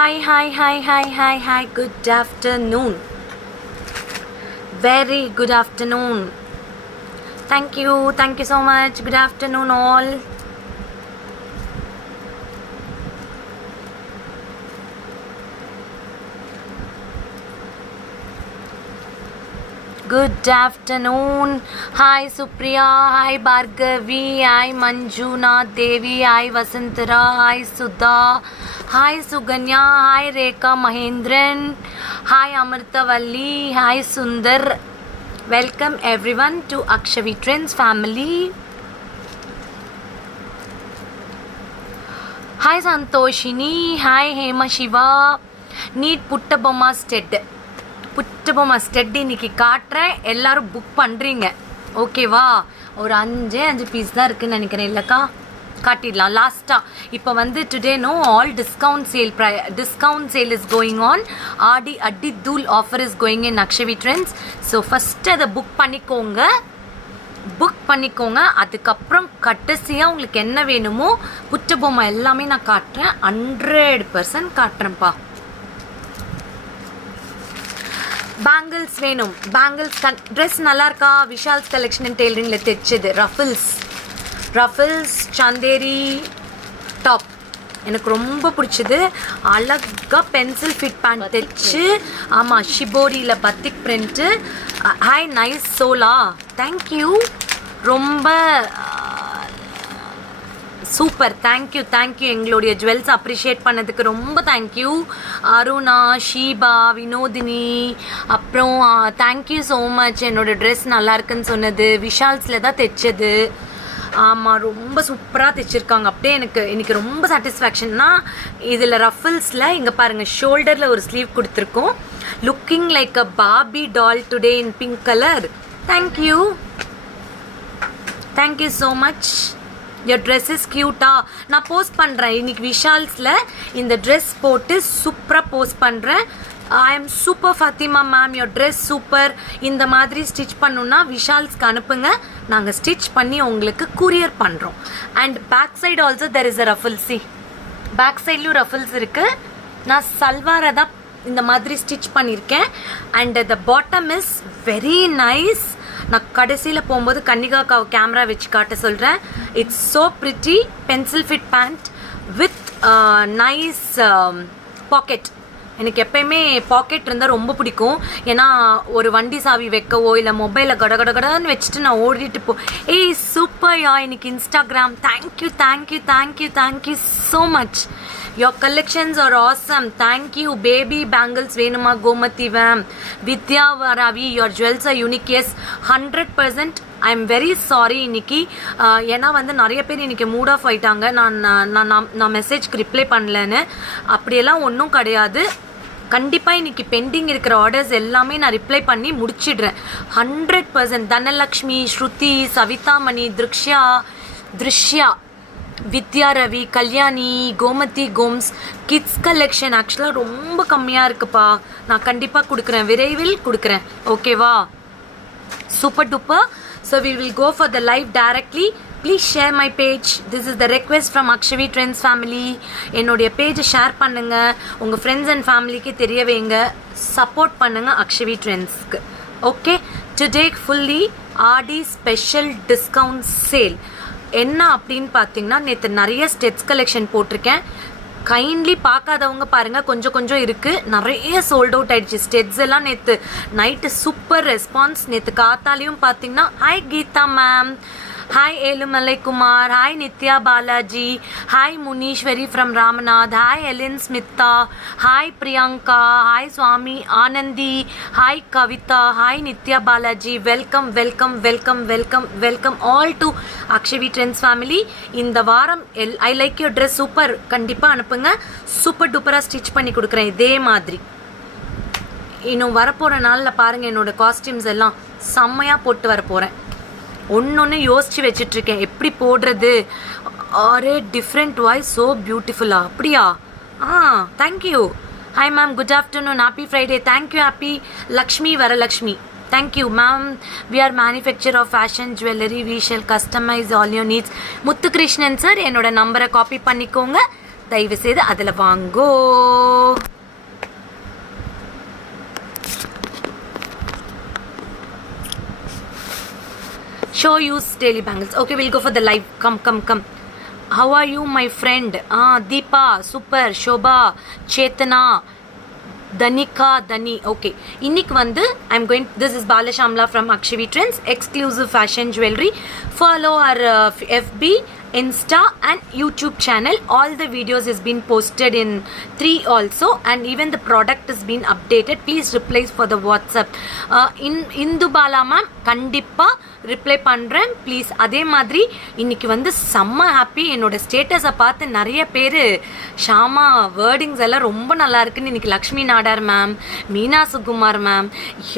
Hi. Good afternoon. Very good afternoon. Thank you so much. Good afternoon, all. Good afternoon. Hi Supriya, hi Bhargavi, hi Manjuna Devi, hi Vasantara, hi Sudha, hi Suganya, hi Rekha Mahendran, hi Amritavalli, hi Sundar. Welcome everyone to Akshavi Trends family. Hi Santoshini, hi Hema Shiva. Need Puttabomma Stead. Puttabomma stud இன்னைக்கு காட்டுறேன், எல்லாரும் book பண்ணுறீங்க ஓகேவா? ஒரு அஞ்சு piece தான் இருக்குன்னு நினைக்கிறேன், இல்லைக்கா காட்டிடலாம் லாஸ்ட்டாக. இப்போ வந்து today no all discount sale is going on. Aadi அடி தூள் offer is going in Akshavi Trends. So first அதை புக் பண்ணிக்கோங்க. அதுக்கப்புறம் கடைசியாக உங்களுக்கு என்ன வேணுமோ புட்டபொம்மா எல்லாமே நான் காட்டுறேன், 100% காட்டுறேன்ப்பா. பேங்கிள்ஸ் வேணும், பேங்கிள்ஸ் ட்ரெஸ் நல்லா இருக்கா? விஷால்ஸ் கலெக்ஷன் அண்ட் டெய்லரிங்கில் தைச்சது ரஃபிள்ஸ் சந்தேரி டாப் எனக்கு ரொம்ப பிடிச்சது. அழகாக பென்சில் ஃபிட் பேண்ட் தைச்சு, ஆமாம் ஷிபோரியில் batik print. Hi nice Sola, thank you, ரொம்ப சூப்பர், தேங்க்யூ எங்களுடைய ஜுவல்ஸ் அப்ரிஷியேட் பண்ணதுக்கு ரொம்ப தேங்க்யூ. அருணா, ஷீபா, வினோதினி, அப்புறம் தேங்க்யூ ஸோ மச் என்னோடய ட்ரெஸ் நல்லா இருக்குன்னு சொன்னது. விஷால்ஸில் தான் தைச்சது, ஆமாம் ரொம்ப சூப்பராக தைச்சிருக்காங்க. அப்படியே எனக்கு ரொம்ப சாட்டிஸ்ஃபேக்ஷன்னா இதில் ரஃபிள்ஸில் இங்கே பாருங்கள் ஷோல்டரில் ஒரு ஸ்லீவ் கொடுத்துருக்கோம். Looking like a Barbie doll today in pink colour. Thank you so much. Your dress is க்யூட்டா? நான் போஸ்ட் பண்ணுறேன் இன்னைக்கு விஷால்ஸில் இந்த ட்ரெஸ் போட்டு சூப்பராக போஸ்ட் பண்ணுறேன். I am super Fathima ma'am, your dress super. இந்த மாதிரி ஸ்டிச் பண்ணணுன்னா விஷால்ஸ்க்கு அனுப்புங்க, நாங்கள் ஸ்டிச் பண்ணி உங்களுக்கு கூரியர் பண்ணுறோம். And back side also there is a ruffles. Back சைட்லேயும் ரஃபிள்ஸ் இருக்குது. நான் சல்வாரை தான் இந்த மாதிரி ஸ்டிச் பண்ணியிருக்கேன். And the bottom is very nice. நான் கடைசியில் போகும்போது கன்னிகாக்காவை கேமரா வச்சு காட்ட சொல்கிறேன். It's so pretty. Pencil fit pant with nice pocket. எனக்கு எப்பயுமே பாக்கெட் இருந்தால் ரொம்ப பிடிக்கும். ஏன்னா ஒரு வண்டி சாவி வைக்கவோ இல்லை மொபைலில் கடன்னு வச்சுட்டு நான் ஓடிட்டு ஏய் சூப்பர் யா இன்னைக்கு Instagram. Thank you so much. Your collections are awesome. Thank you. Baby bangles வேணுமா Gomathi ma'am? Vidya Ravi, your jewels are unique. Yes, 100%. I am very sorry இன்னைக்கு. ஏன்னா வந்து நிறைய பேர் இன்னைக்கு மூட் ஆஃப் ஆயிட்டாங்க. நான் மெசேஜ்க்கு ரிப்ளை பண்ணலன்னு. அப்படியெல்லாம் ஒன்றும் கிடையாது. கண்டிப்பாக இன்னைக்கு பெண்டிங் இருக்கிற ஆர்டர்ஸ் எல்லாமே நான் ரிப்ளை பண்ணி முடிச்சிடுறேன் 100%. தனலக்ஷ்மி, ஸ்ருதி, சவிதாமணி, திருஷ்யா, வித்யா ரவி, கல்யாணி, கோமதி கோம்ஸ் கிட்ஸ் கலெக்ஷன் ஆக்சுவலாக ரொம்ப கம்மியாக இருக்குப்பா. நான் கண்டிப்பாக கொடுக்குறேன், விரைவில் கொடுக்குறேன் ஓகேவா? Super duper. So we will go for the live directly. Please share my page. This is the request from Akshavi Trends family. என்னுடைய பேஜை ஷேர் பண்ணுங்கள், உங்கள் ஃப்ரெண்ட்ஸ் அண்ட் ஃபேமிலிக்கு தெரிய வைங்க, சப்போர்ட் பண்ணுங்கள் அக்ஷவி ட்ரெண்ட்ஸ்க்கு. ஓகே, டுடே ஃபுல்லி ஆடி ஸ்பெஷல் டிஸ்கவுண்ட் சேல். என்ன அப்படின்னு பார்த்தீங்கன்னா நேற்று நிறைய ஸ்டெட்ஸ் கலெக்ஷன் போட்டிருக்கேன். கைண்ட்லி பார்க்காதவங்க பாருங்கள், கொஞ்சம் இருக்குது. நிறைய சோல்ட் அவுட் ஆகிடுச்சு ஸ்டெட்ஸ் எல்லாம். நேற்று நைட்டு சூப்பர் ரெஸ்பான்ஸ். நேற்று காத்தாலையும் பார்த்தீங்கன்னா hi Geetha ma'am, hi Ezhumalai Kumar, hi Nithya Balaji, hi Muneeswari from Ramanath, hi Elin Smitha, hi Priyanka, hi Swami Anandhi, hi Kavitha, hi Nithya Balaji. Welcome all to Akshavi Trends family. இந்த வாரம் I like your dress super. கண்டிப்பாக அனுப்புங்க, சூப்பர் டூப்பராக ஸ்டிச் பண்ணி கொடுக்குறேன் இதே மாதிரி. இன்னும் வரப்போகிற நாளில் பாருங்கள் என்னோடய காஸ்டியூம்ஸ் எல்லாம் செம்மையாக போட்டு வரப்போகிறேன். ஒன்று யோசித்து வச்சிட்ருக்கேன் எப்படி போடுறது. அரே டிஃப்ரெண்ட் வாய்ஸ் ஸோ பியூட்டிஃபுல்லா? அப்படியா? Thank you. Hi ma'am, good afternoon, happy Friday. Thank you. Happy Lakshmi Varalakshmi, thank you ma'am. We are manufacturer of fashion jewellery, we shall customise all your needs. Muthukrishnan sir, என்னோட நம்பரை காப்பி பண்ணிக்கோங்க. தயவு செய்து அதில் வாங்கோ. Show use daily bangles. Okay, we'll go for the live. Come. How are you, my friend? Deepa, super. Shobha, Chetana, Dani. Okay. இன்னைக்கு வந்து this is Bala Shamla from Akshavi Trends, exclusive fashion jewelry. Follow our FB, Insta and YouTube channel. All the videos has been posted in 3 also, and even the product has been updated. Please reply for the WhatsApp. Indu Bala ma'am கண்டிப்பா reply பண்ணுறேன் please. அதே மாதிரி இன்னைக்கு வந்து செம்ம happy. என்னோட ஸ்டேட்டஸை பார்த்து நிறைய பேர் ஷாமா வேர்டிங்ஸ் எல்லாம் ரொம்ப நல்லா இருக்குன்னு இன்னைக்கு லக்ஷ்மி நாடார் மேம், மீனா சுகுமார் மேம்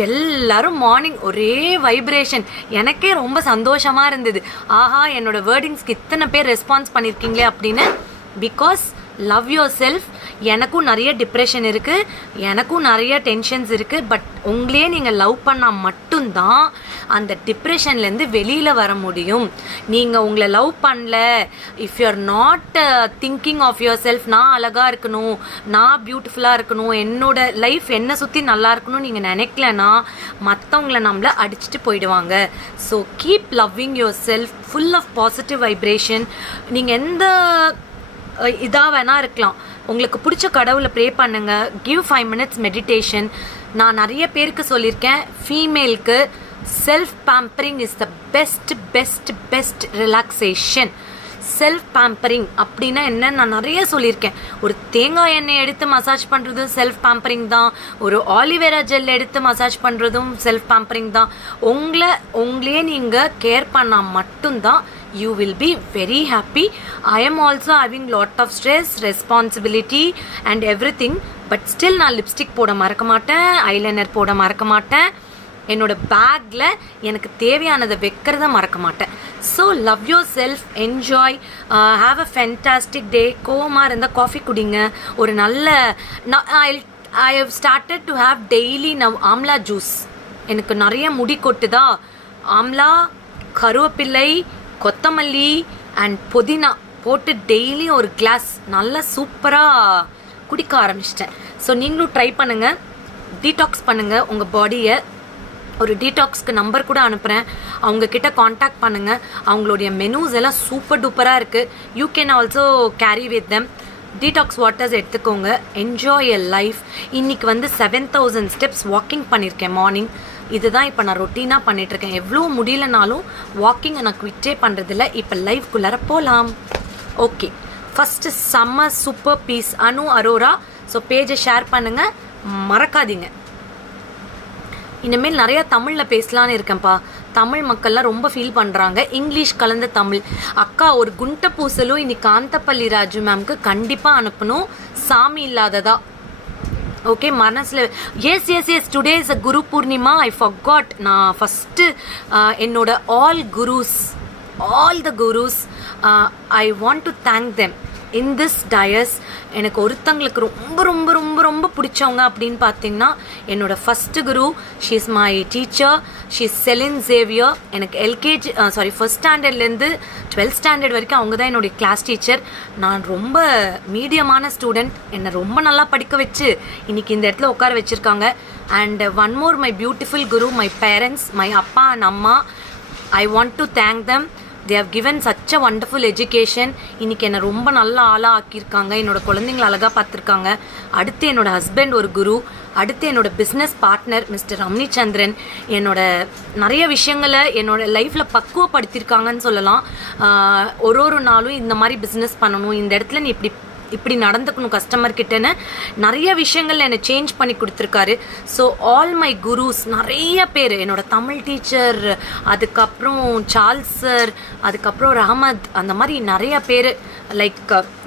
எல்லாரும் மார்னிங் ஒரே வைப்ரேஷன். எனக்கே ரொம்ப சந்தோஷமாக இருந்தது. ஆஹா, என்னோட வேர்டிங்ஸ்க்கு இத்தனை பேர் ரெஸ்பான்ஸ் பண்ணியிருக்கீங்களே அப்படின்னு. Because love your self. எனக்கும் நிறைய டிப்ரெஷன் இருக்குது, எனக்கும் நிறைய டென்ஷன்ஸ் இருக்குது. பட் உங்களையே நீங்கள் லவ் பண்ணால் மட்டும்தான் அந்த டிப்ரெஷன்லேருந்து வெளியில் வர முடியும். நீங்கள் உங்களை லவ் பண்ணல, if you are not thinking of yourself, நான் அழகாக இருக்கணும், நான் பியூட்டிஃபுல்லாக இருக்கணும், என்னோட லைஃப் என்னை சுற்றி நல்லா இருக்கணும்னு நீங்கள் நினைக்கலன்னா மற்றவங்கள நம்மளை அடிச்சுட்டு போயிடுவாங்க. So keep loving yourself, full of positive vibration. நீங்கள் எந்த இதாக வேணா இருக்கலாம், உங்களுக்கு பிடிச்ச கடவுளை ப்ரே பண்ணுங்க. Give 5 minutes meditation. நான் நிறைய பேருக்கு சொல்லியிருக்கேன், ஃபீமேலுக்கு self pampering is the best relaxation. Self pampering அப்படின்னா என்னன்னு நான் நிறைய சொல்லியிருக்கேன். ஒரு தேங்காய் எண்ணெய் எடுத்து மசாஜ் பண்ணுறதும் செல்ஃப் பேம்பரிங் தான், ஒரு ஆலிவேரா ஜெல் எடுத்து மசாஜ் பண்ணுறதும் செல்ஃப் பேம்பரிங் தான். உங்களையே நீங்கள் கேர் பண்ணால் மட்டும்தான் you will be very happy. I am also having lot of stress, responsibility and everything, but still நான் லிப்ஸ்டிக் போட மறக்க மாட்டேன், ஐலைனர் போட மறக்க மாட்டேன், என்னோட பேக்கில் எனக்கு தேவையானதை வைக்கிறத மறக்க மாட்டேன். So love yourself, enjoy, have a fantastic day. கோவமாக இருந்தால் காஃபி குடிங்க. ஒரு நல்ல I have started to have daily now amla juice. எனக்கு நிறைய முடி கொட்டுதா, ஆம்லா, கருவேப்பிள்ளை, கொத்தமல்லி அண்ட் புதினா போட்டு டெய்லி ஒரு கிளாஸ் நல்லா சூப்பராக குடிக்க ஆரம்பிச்சிட்டேன். ஸோ நீங்களும் ட்ரை பண்ணுங்கள், டீடாக்ஸ் பண்ணுங்கள் உங்கள் பாடியை. ஒரு டீடாக்ஸ்க்கு நம்பர் கூட அனுப்புகிறேன், அவங்கக்கிட்ட காண்டாக்ட் பண்ணுங்கள். அவங்களுடைய மெனூஸ் எல்லாம் சூப்பர் டூப்பராக இருக்குது. You can also carry with them. Detox waters எடுத்துக்கோங்க. Enjoy a life. இன்றைக்கி வந்து 7000 ஸ்டெப்ஸ் வாக்கிங் பண்ணியிருக்கேன் மார்னிங். இதுதான் இப்போ நான் ரொட்டீனாக பண்ணிகிட்ருக்கேன். எவ்வளோ முடியலனாலும் வாக்கிங்கை நான் குவிட்டே பண்ணுறதில்ல. இப்போ லைஃப்குள்ளார போகலாம். ஓகே, ஃபஸ்ட்டு செம்ம சூப்பர் பீஸ் அனு அரோரா. ஸோ பேஜை ஷேர் பண்ணுங்கள், மறக்காதீங்க. இனிமேல் நிறையா தமிழில் பேசலான்னு இருக்கேன்ப்பா. தமிழ் மக்கள்லாம் ரொம்ப ஃபீல் பண்ணுறாங்க, இங்கிலீஷ் கலந்த தமிழ். அக்கா ஒரு குண்ட பூசலும் இன்னைக்கு காந்தப்பள்ளி ராஜு மேம்க்கு கண்டிப்பாக அனுப்பணும், சாமி இல்லாததா. ஓகே, மனசில் yes today is a Guru Purnima. I forgot. நான் ஃபஸ்ட்டு என்னோட all the gurus I want to thank them in this days. எனக்கு ஒருத்தங்களுக்கு ரொம்ப ரொம்ப ரொம்ப ரொம்ப பிடிச்சவங்க அப்படின்னு பார்த்தீங்கன்னா என்னோட ஃபஸ்ட்டு குரு, she is my teacher, she is Celine Xavier. எனக்கு ஃபர்ஸ்ட் ஸ்டாண்டர்ட்லேருந்து 12th ஸ்டாண்டர்ட் வரைக்கும் அவங்க தான் என்னுடைய கிளாஸ் டீச்சர். நான் ரொம்ப மீடியமான ஸ்டூடெண்ட், என்னை ரொம்ப நல்லா படிக்க வச்சு இன்றைக்கி இந்த இடத்துல உட்கார வச்சுருக்காங்க. And one more my beautiful Guru, my parents, my அப்பா அண்ட் அம்மா. ஐ want to thank them. they have given such a wonderful education. இன்றைக்கி என்னை ரொம்ப நல்ல ஆளாக ஆக்கியிருக்காங்க, என்னோட குழந்தைங்களை அழகாக பார்த்துருக்காங்க. அடுத்து என்னோட ஹஸ்பண்ட் ஒரு குரு, அடுத்து என்னோட பிஸ்னஸ் பார்ட்னர் மிஸ்டர் ரம்னி சந்திரன் என்னோட நிறைய விஷயங்களை என்னோட லைஃப்பில் பக்குவப்படுத்தியிருக்காங்கன்னு சொல்லலாம். ஒரு நாளும் இந்த மாதிரி பிஸ்னஸ் பண்ணணும், இந்த இடத்துல நீ இப்படி நடந்துக்கணும் கஸ்டமர்கிட்டன்னு நிறைய விஷயங்கள் என்னை சேஞ்ச் பண்ணி கொடுத்துருக்காரு. ஸோ ஆல் மை குருஸ் நிறைய பேர், என்னோட தமிழ் டீச்சர், அதுக்கப்புறம் சார்ல்ஸ் சார், அதுக்கப்புறம் ரஹமத், அந்த மாதிரி நிறைய பேர். லைக்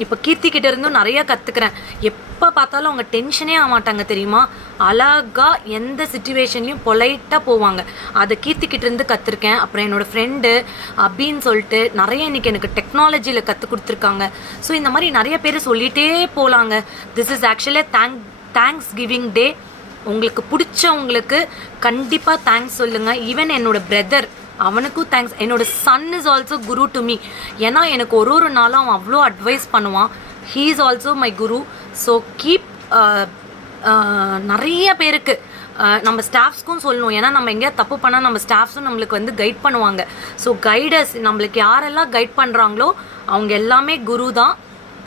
இப்போ கீர்த்திக்கிட்ட இருந்தும் நிறையா கற்றுக்குறேன். எப்போ பார்த்தாலும் அவங்க டென்ஷனே ஆக மாட்டாங்க தெரியுமா, அழகாக எந்த சிச்சுவேஷன்லையும் பொலைட்டாக போவாங்க. அதை கீர்த்திக்கிட்ட இருந்து கற்றுருக்கேன். அப்புறம் என்னோடய ஃப்ரெண்டு அப்படின்னு சொல்லிட்டு நிறைய இன்றைக்கி எனக்கு டெக்னாலஜியில் கற்றுக் கொடுத்துருக்காங்க. ஸோ இந்த மாதிரி நிறைய பேர் சொல்லிகிட்டே போகலாங்க. This is actually thanksgiving day. உங்களுக்கு பிடிச்சவங்களுக்கு கண்டிப்பாக தேங்க்ஸ் சொல்லுங்கள். ஈவன் என்னோட பிரதர், அவனுக்கும் தேங்க்ஸ். என்னோட son is also guru to me. ஏன்னா எனக்கு ஒரு நாளும் அவன் அவ்வளோ அட்வைஸ் பண்ணுவான். he is also my guru. So keep நிறைய பேருக்கு நம்ம ஸ்டாஃப்ஸ்க்கும் சொல்லணும். ஏன்னா நம்ம எங்கேயா தப்பு பண்ணால் நம்ம ஸ்டாஃப்ஸும் நம்மளுக்கு வந்து கைட் பண்ணுவாங்க. ஸோ கைடர்ஸ் நம்மளுக்கு யாரெல்லாம் கைட் பண்ணுறாங்களோ அவங்க எல்லாமே குரு தான்.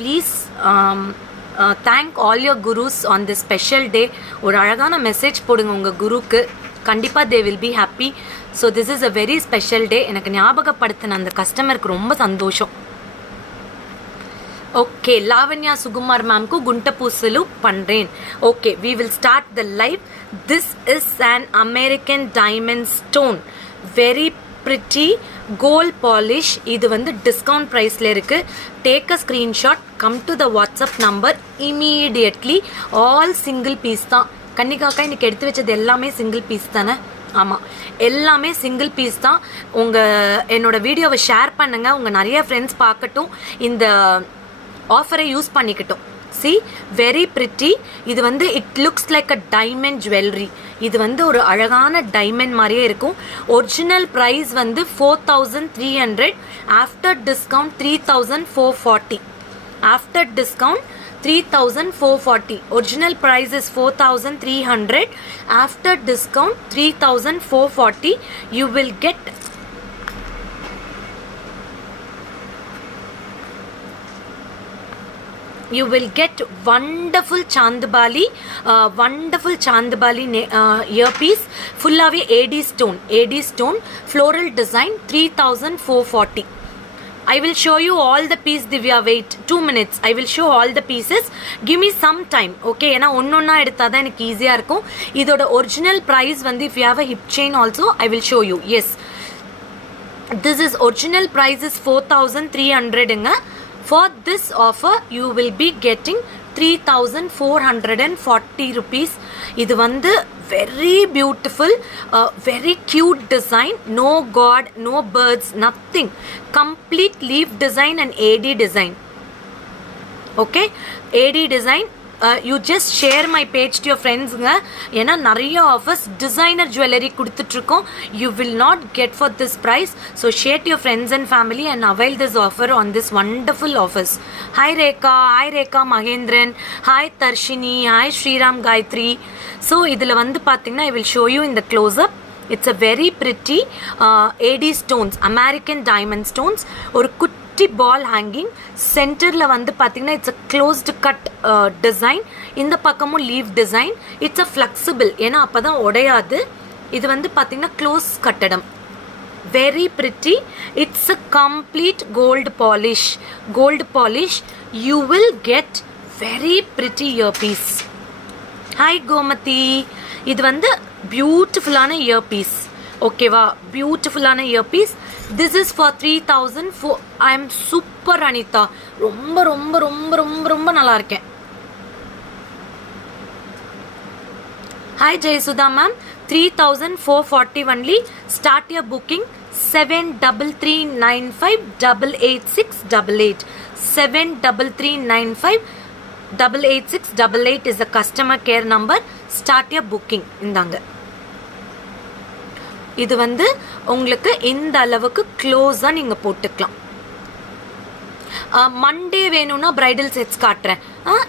Please thank all your gurus on this special day. ஒரு அழகான மெசேஜ் போடுங்க உங்கள் குருக்கு. கண்டிப்பாக they will be happy. So this is a very special day. எனக்கு ஞாபகப்படுத்தின அந்த கஸ்டமருக்கு ரொம்ப சந்தோஷம். ஓகே, லாவண்யா சுகுமார் மேம்க்கு குண்ட பூசலு பண்ணுறேன். Okay, we will start the live. This is an American diamond stone, very pretty gold polish. இது வந்து டிஸ்கவுண்ட் ப்ரைஸில் இருக்குது. Take a screenshot, come to the WhatsApp number immediately. All single piece தான். கன்னிகாக்கா இன்னைக்கு எடுத்து வச்சது எல்லாமே சிங்கிள் பீஸ் தானே? ஆமாம், எல்லாமே சிங்கிள் பீஸ் தான். என்னோடய வீடியோவை ஷேர் பண்ணுங்கள், உங்கள் நிறைய ஃப்ரெண்ட்ஸ் பார்க்கட்டும், இந்த ஆஃபரை யூஸ் பண்ணிக்கிட்டோம். C, very pretty. இது வந்து it looks like a diamond jewellery. இது வந்து ஒரு அழகான டைமண்ட் மாதிரியே இருக்கும். ஒரிஜினல் ப்ரைஸ் வந்து 4300. After discount 3440. After discount 3440. Original price is 4300. After discount 3440. You will get wonderful Chandbali earpiece, fullaவே AD stone floral design. 3440. I will show you all the piece. Divya, wait 2 minutes. I will show all the pieces. Give me some time. Okay, ஏன்னா ஒன்னொன்னா எடுத்தா தான் எனக்கு ஈஸியா இருக்கும். இதோட original price வந்து if you have a hip chain also I will show you. Yes, this is original price is 4300ங்க. For this offer you will be getting 3440 rupees. இது வந்து very beautiful, very cute design. No god, no birds, nothing. Complete leaf design and AD design. Okay, AD design. You just share my page to your friends. ஏன்னா நிறைய offers designer jewellery கொடுத்துட்ருக்கோம். You will not get for this price. So share to your friends and family and avail this offer on this wonderful offers. Hi Rekha Mahendran. Hi Tarshini. Hi Sriram Gayatri. So இதில் வந்து பார்த்தீங்கன்னா I will show you in the close-up. It's a very pretty AD stones, American diamond stones. ஒரு குட்டி ball hanging. சென்டரில் வந்து பார்த்தீங்கன்னா it's a closed cut design. இந்த பக்கமும் leaf design. It's a flexible, ஏன்னா அப்போ தான் உடையாது. இது வந்து பார்த்தீங்கன்னா க்ளோஸ் கட்டடம். Very pretty. It's a complete gold polish. You will get very pretty earpiece. Hi Gomathi. இது வந்து பியூட்டிஃபுல்லான இயர்பீஸ். ஓகேவா, பியூட்டிஃபுல்லான earpiece. This is for 3004. I am super Anita. ரொம்ப ரொம்ப ரொம்ப ரொம்ப ரொம்ப நல்லா இருக்கேன். Hi Jayasudha ma'am. 3440 only. Start your booking. 7339588688. 7339588688 is the customer care number. Start your booking. இந்தாங்க. இது வந்து உங்களுக்கு இந்த அளவுக்கு க்ளோஸாக நீங்கள் போட்டுக்கலாம். மண்டே வேணும்னா பிரைடல் செட்ஸ் காட்டுறேன்.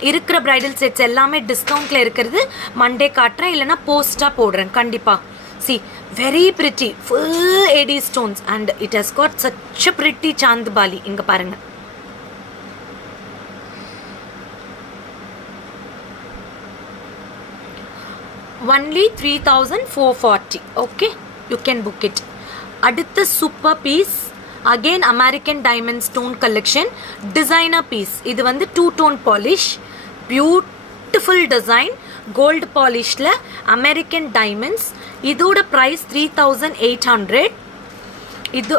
இருக்கிற பிரைடல் செட்ஸ் எல்லாமே டிஸ்கவுண்ட்டில் இருக்கிறது மண்டே காட்டுறேன், இல்லைனா போஸ்ட்டாக போடுறேன் கண்டிப்பாக. See, very pretty, full AD stones and it has got such a pretty chandbali. இங்கே பாருங்கள். Only 3440. Okay, you can book it. அடுத்த super piece, again American diamond stone collection, designer piece. இது வந்து 2-tone polish, beautiful design, gold பாலிஷில் American diamonds. இதோட price 3800. இது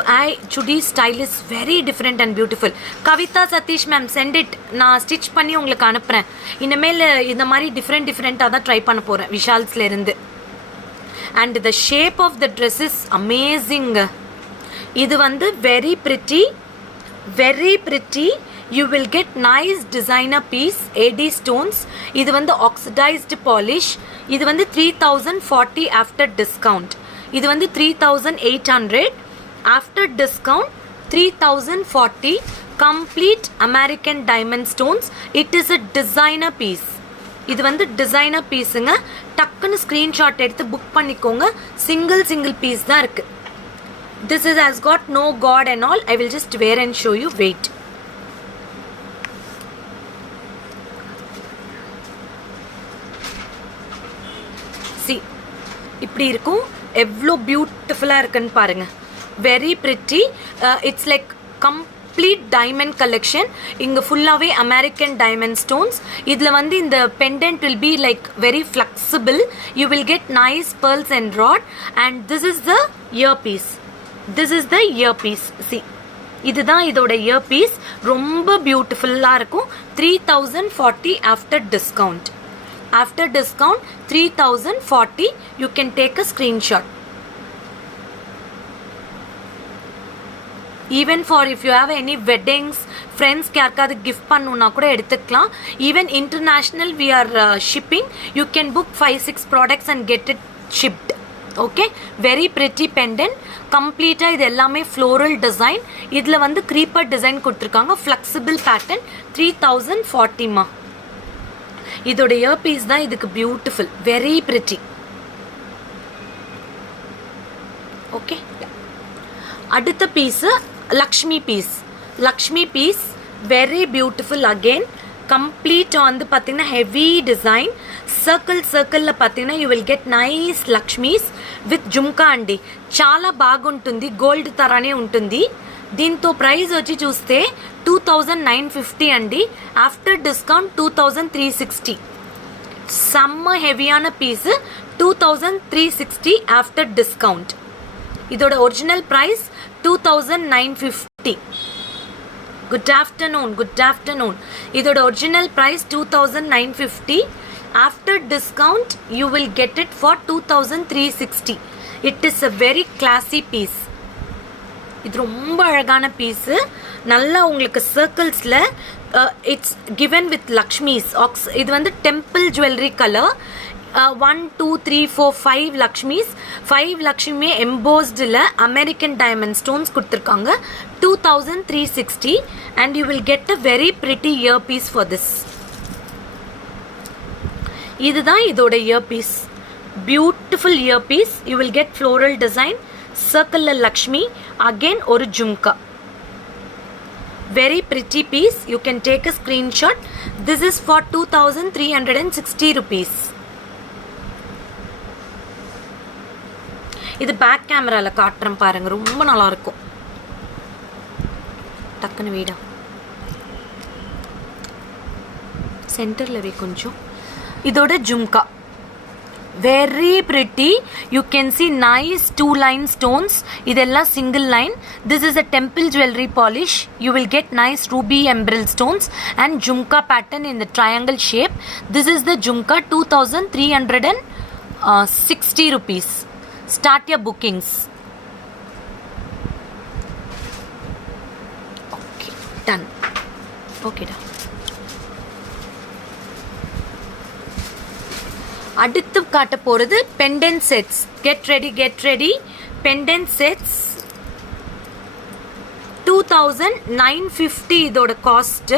chudi style is very different and beautiful. Kavitha Sathish ma'am, send it. நான் stitch பண்ணி உங்களுக்கு அனுப்புகிறேன். இனிமேல் இந்த மாதிரி டிஃப்ரெண்ட்டாக தான் ட்ரை பண்ண போகிறேன் விஷால்ஸ்லேருந்து. and the shape of the dress is amazing. இது வந்து very pretty. You will get nice designer piece, AD stones. இது வந்து oxidized polish. இது வந்து 3040 after discount. இது வந்து 3800 after discount 3040. complete American diamond stones. It is a designer piece. இது வந்து டிசைனர் பீஸுங்க. டக்குன்னு ஸ்க்ரீன்ஷாட் எடுத்து புக் பண்ணிக்கோங்க. சிங்கிள் பீஸ் தான் இருக்கு. This is has got no god and all. I will just wear and show you. Wait. See. இப்படி இருக்கும். எவ்வளோ பியூட்டிஃபுல்லாக இருக்குன்னு பாருங்க. Very pretty. It's like complete diamond collection. இங்க ஃபுல்லாவே American diamond stones. இதுல வந்து இந்த pendant will be like very flexible. You will get nice pearls and rod. And this is the earpiece. This is the earpiece. See. இதுதான் இதோட earpiece. ரொம்ப பியூட்டிஃபுல்லா இருக்கும். 3040 after discount. After discount 3040. You can take a screenshot. Even for if you have any weddings, friends யாருக்காவது gift பண்ணனும்னா கூட எடுத்துக்கலாம். Even international we are shipping. You can book 5-6 products and get it shipped. Okay, very pretty pendant. Complete இது எல்லாமே floral design. இதுல வந்து creeper design கொடுத்திருக்காங்க. Flexible pattern. 3040 மா. இதோட earpiece தான் இதுக்கு beautiful. Very pretty. Okay. அடுத்த piece Lakshmi piece. Lakshmi piece very beautiful. Again complete வந்து பார்த்தீங்கன்னா ஹெவி டிசைன். సర్కిల్ பார்த்தீங்கன்னா you will get nice Lakshmis with jhumka అండి. చాలా బాగుంటుంది. గోల్డ్ తరానే ఉంటుంది. దీంతో ప్రైస్ వచ్చి చూస్తే 2950 అండి. After discount 2360. సమ్మ హెవీயான పీస్ 2360 ఆఫ్టర్ డిస్కౌంట్. இதோட ஒரிஜினல் பிரைஸ் 2950. Good afternoon. இதோட original price 2950. After discount you will get it for 2360. It is a very classy piece. இது ரொம்ப அழகான பீஸு. நல்லா உங்களுக்கு சர்க்கிள்ஸில் இட்ஸ் கிவன் வித் லக்ஷ்மிஸ். இது வந்து temple jewellery colour. 1 2 3 4 5 Lakshmis. 5 Lakshmi எம்போஸ்டில் அமெரிக்கன் டைமண்ட் ஸ்டோன்ஸ் கொடுத்துருக்காங்க. 2360 and you will get a very pretty earpiece for this. இதுதான் இதோட earpiece. Beautiful earpiece. You will get floral design. Circle Lakshmi. Again ஒரு jhumka. Very pretty piece. You can take a screenshot. This is for 2360 rupees. இது back கேமரால காட்டுறேன் பாருங்க. ரொம்ப நல்லா இருக்கும். டக்குன்னு வீடா சென்டர்ல வே கொஞ்சம். இதோட jhumka very pretty. You can see nice 2-line stones. இதெல்லாம் single line. This is a temple jewelry polish. You will get nice ruby emerald stones and jhumka pattern in the triangle shape. This is the jhumka. 2360 rupees. Start your bookings. Okay, done. Okay, done. அடுத்து காட்ட போறது pendant sets. Get ready. Pendant sets 2950 இதோட cost.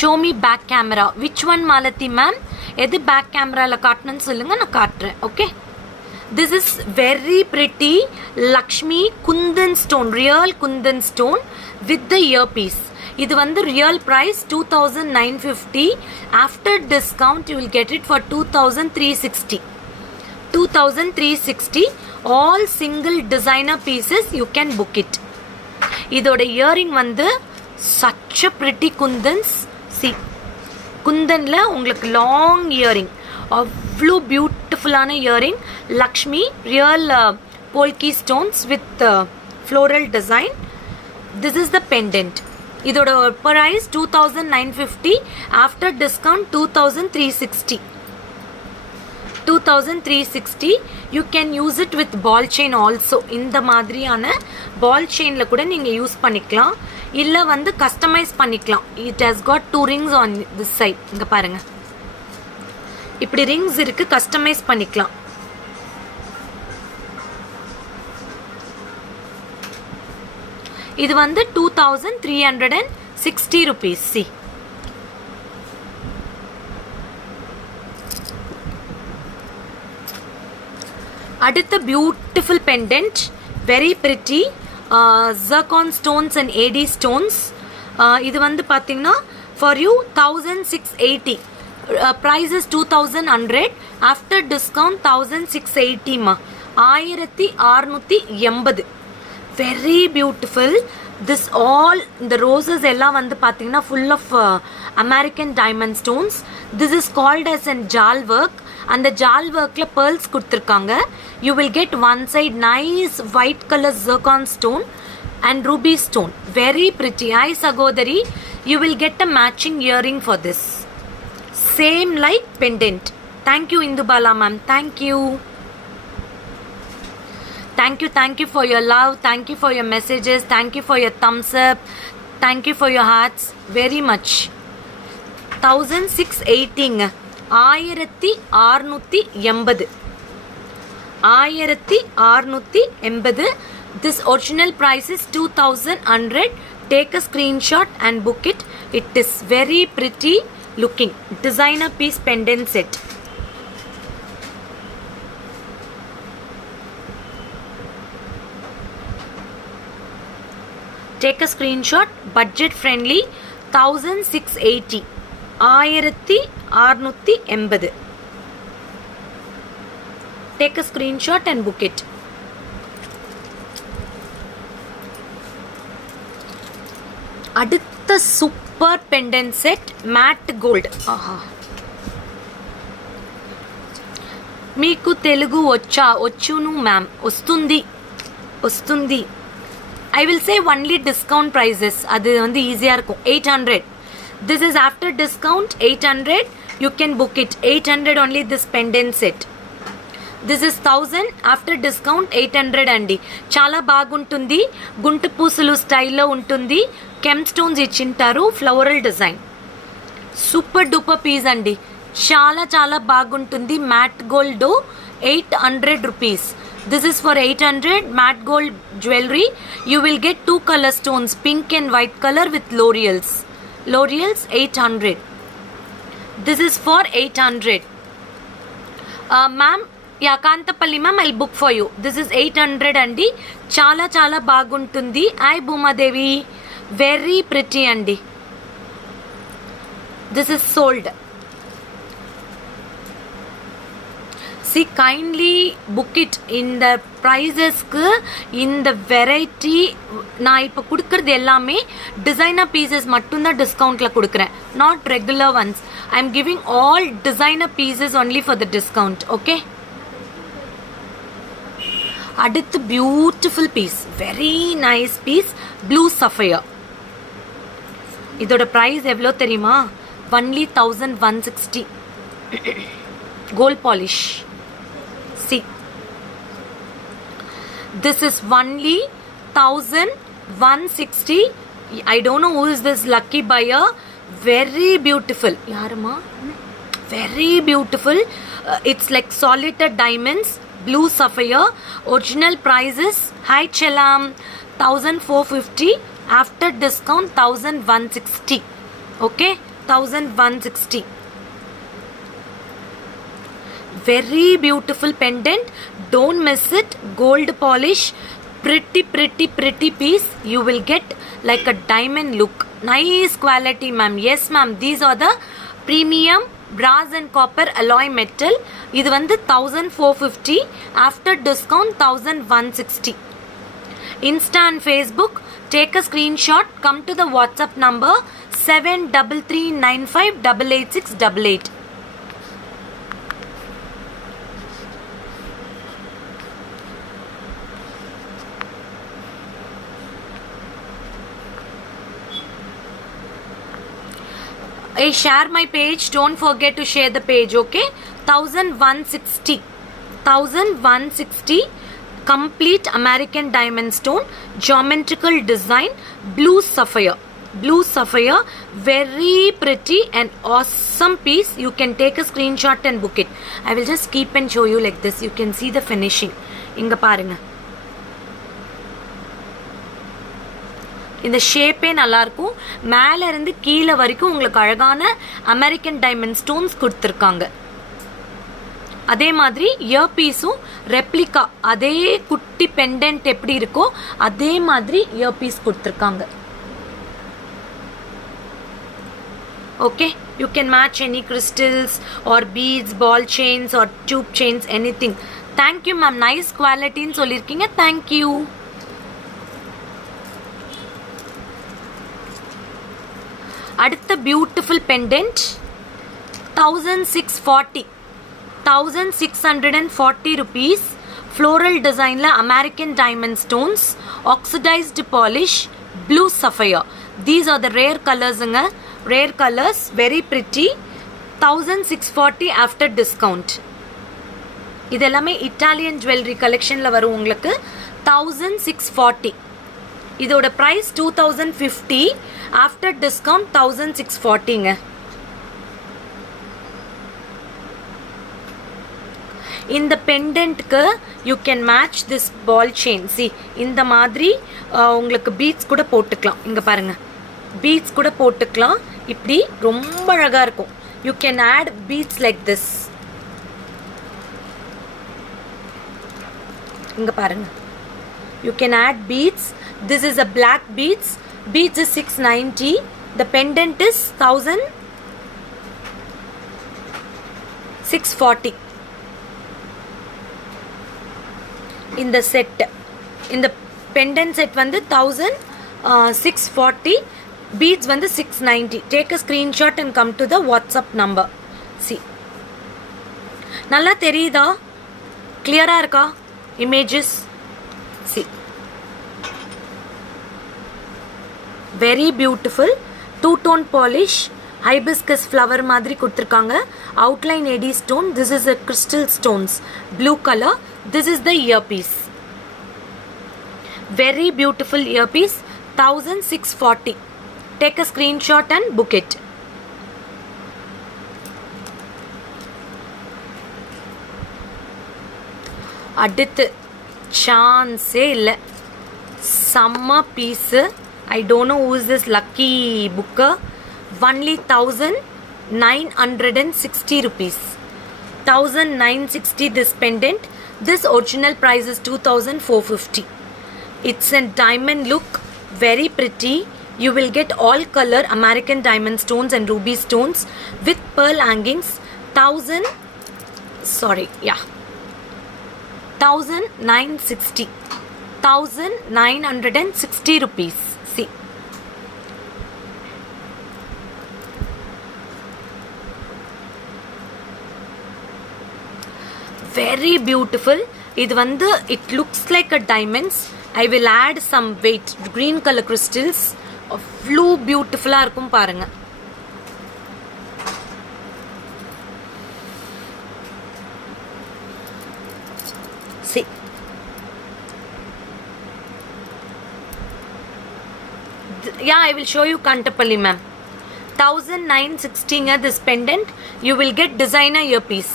show me back camera. which one Malathi ma'am? எது back கேமரால காட்டணும்னு சொல்லுங்க, நான் காட்டுறேன். Okay, this is very pretty Lakshmi Kundan stone, real Kundan stone with the earpiece. இது வந்து real price 2950. after discount you will get it for 2360. 2360. all single designer pieces. you can book it. இதோட earring வந்து such a pretty Kundans. see, குந்தன்ல உங்களுக்கு long earring, அவ்வளோ பியூட்டிஃபுல்லான earring. Lakshmi real polki stones with floral design. this is the pendant. இதோட price 2950. after discount 2360. 2360. you can use it with ball chain also. இந்த மாதிரியான ball chainல கூட நீங்க யூஸ் பண்ணிக்கலாம், இல்ல வந்து கஸ்டமைஸ் பண்ணிக்கலாம். it has got 2 rings on this side. இங்க பாருங்க, இப்படி ரிங்ஸ் இருக்கு, கஸ்டமைஸ் பண்ணிக்கலாம். இது வந்து 2360 60 rupees. See, அடுத்த beautiful pendant, very pretty, zircon stones and AD stones. இது வந்து பார்த்தீங்கன்னா for you 1680, price is 2100, after discount 1680 மா, 1680. very beautiful. This all the roses எல்லாம் வந்து பார்த்தீங்கன்னா full of American diamond stones. This is called as an jal work. அந்த ஜால் ஒர்க்ல pearls கொடுத்துருக்காங்க. You will get one side nice white color zircon stone and ruby stone. Very pretty. Hi Sagodari, you will get a matching earring for this. Same like pendant. Thank you Indubala ma'am. Thank you. Thank you for your love. Thank you for your messages. Thank you for your thumbs up. Thank you for your hearts. Very much. 1680. 1680. 1680. This original price is 2100. Take a screenshot and book it. It is very pretty looking designer piece pendant set. Take a screenshot. Budget friendly. 1680. 1680. Take a screenshot and book it. அடுத்த super pendant set, matte gold. మీకు తెలుగు వచ్చును ma'am. వస్తుంది. I will say only discount prices. அது வந்து ஈஸியா இருக்கும். 800. This is after discount 800. You can book it. 800 only this pendant set. This is 1000 after discount 800 అండి. చాలా బాగుంటుంది. గుంట పూసలు స్టైల్లో ఉంటుంది. కెమ్ స్టోన్స్ ఇచ్చింటారు. Floral design. Super duper piece అండి. చాలా బాగుంటుంది. Matte gold 800 rupees. This is for 800 matte gold jewelry. You will get two color stones, pink and white color with L'Oreals. 800. This is for 800. Ma'am, yeah, Kantapalli ma'am, I'll book for you. This is 800 andi. చాలా బాగుంటుంది. Hi Bhuma Devi, very pretty andi. This is sold. See, kindly book it. in the prices ku in the variety நான் இப்போ கொடுக்கிறது எல்லாமே designer pieces மட்டும் தான் டிஸ்கவுண்ட்ல கொடுக்கிறேன், not regular ones. I am giving all designer pieces only for the discount. Okay, அடுத்து beautiful piece, very nice piece, blue sapphire. இதோட price எவ்வளோ தெரியுமா? only 1160. gold polish. See, this is only 1160. I don't know who is this lucky buyer. Very beautiful. Yarama, very beautiful. It's like solid diamonds, blue sapphire. Original prices, hi Chelam, 1450. After discount 1160. Okay, 1160. Very beautiful pendant. Don't miss it. Gold polish. Pretty piece. You will get like a diamond look. Nice quality ma'am. Yes ma'am, these are the premium brass and copper alloy metal. இது வந்து 1450. After discount 1160. Insta and Facebook. Take a screenshot. Come to the WhatsApp number 7339588688. I share my page. Don't forget to share the page. Okay, 1160. 1160. Complete American diamond stone, geometrical design, blue sapphire. Very pretty and awesome piece. You can take a screenshot and book it. I will just keep and show you like this. You can see the finishing. Inga parunga. இந்த ஷேப்பே நல்லாயிருக்கும். மேலே இருந்து கீழே வரைக்கும் உங்களுக்கு அழகான American diamond stones கொடுத்துருக்காங்க. அதே மாதிரி இயர் பீஸும் ரெப்ளிகா, அதே குட்டி பெண்டன்ட் எப்படி இருக்கோ அதே மாதிரி இயர் பீஸ் கொடுத்துருக்காங்க. Okay, you can match any crystals or beads, ball chains or tube chains, anything. Thank you ma'am, nice quality ன்னு சொல்லிருக்கீங்க. Thank you. அடுத்த beautiful pendant 1640 rupees. Floral designல American diamond stones, oxidized polish, blue sapphire. These are the rare colors-ங்க. Rare colors, very pretty. 1640 after discount. இது எல்லாமே Italian jewellery கலெக்ஷனில் வரும் உங்களுக்கு. 1640. இதோட price 2050. After discount 1640ங்க. இந்த பெண்டன்ட்க்கு you can match this ball chain. See, இந்த மாதிரி உங்களுக்கு பீட்ஸ் கூட போட்டுக்கலாம். இங்கே பாருங்கள், பீட்ஸ் கூட போட்டுக்கலாம். இப்படி ரொம்ப அழகாக இருக்கும். You can add beads like this. இங்கே பாருங்க, you can add beads. This is a black beads. Beads is 690. The pendant is 1640. இந்த செட், இந்த பெண்டன்ட் செட் வந்து 1640. beads வந்து 690. take a screenshot and come to the WhatsApp number. see, நல்லா தெரியுதா? கிளியரா இருக்கா images? see, very beautiful. two tone polish, hibiscus flower மாதிரி கொடுத்திருக்காங்க. outline AD stone. this is a crystal stones, blue color. this is the earpiece. very beautiful earpiece. 1640. take a screenshot and book it. அடுத்து சான்ஸே இல்லை, செம்ம piece. I don't know who is this lucky booker. only 1960 rupees. 1960 this pendant. this original price is 2450. it's a diamond look, very pretty. you will get all color American diamond stones and ruby stones with pearl hangings. 1960. 1960 rupees. see, very beautiful. இது வந்து it looks like a diamonds. I will add some weight green color crystals. அவ்வளோ பியூட்டிஃபுல்லாக இருக்கும் பாருங்க. see, yeah, I will show you Kantapalli ma'am. 1960 this pendant. you will get designer earpiece.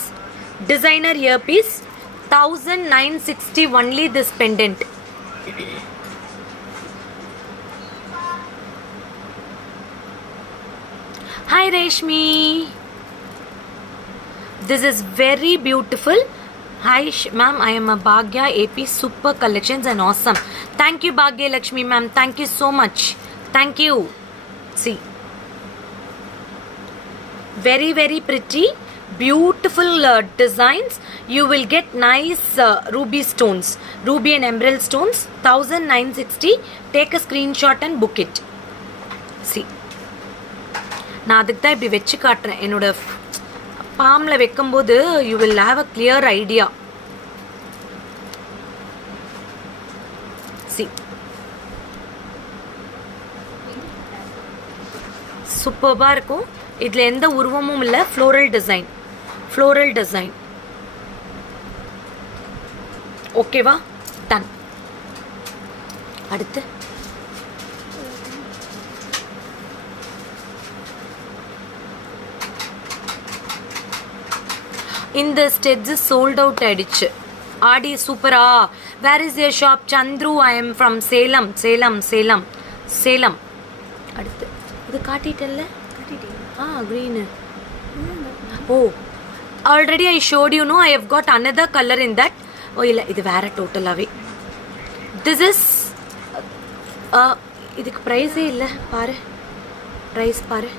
1960 only this pendant. Hi Reshmi, this is very beautiful. Hi ma'am, I am a Bhagya AP. super collections and awesome. thank you Bhagya Lakshmi ma'am, thank you so much. thank you. see, very very pretty, beautiful designs. you will get nice ruby stones, ruby and emerald stones. 1960. take a screenshot and book it. see, நான் அதுக்கு தான் இப்படி வச்சு காட்டுறேன். என்னோட பாமில் வைக்கும்போது you will have a clear idea. See, சூப்பர்பாக இருக்கும். இதில் எந்த உருவமும் இல்லை. Floral design. ஓகேவா? டன். அடுத்து இந்த ஸ்டெட்ஸ் சோல்ட் அவுட் ஆயிடுச்சு. ஆடி சூப்பரா. Where is your shop? Chandru, I am from Salem. Salem. அடுத்து இது காட்டிட்டல்ல, green. Oh, already I showed you, no, I have got another color in that. Oh illa, idu vera total ave. This is idukku price e illa, paaru price paaru.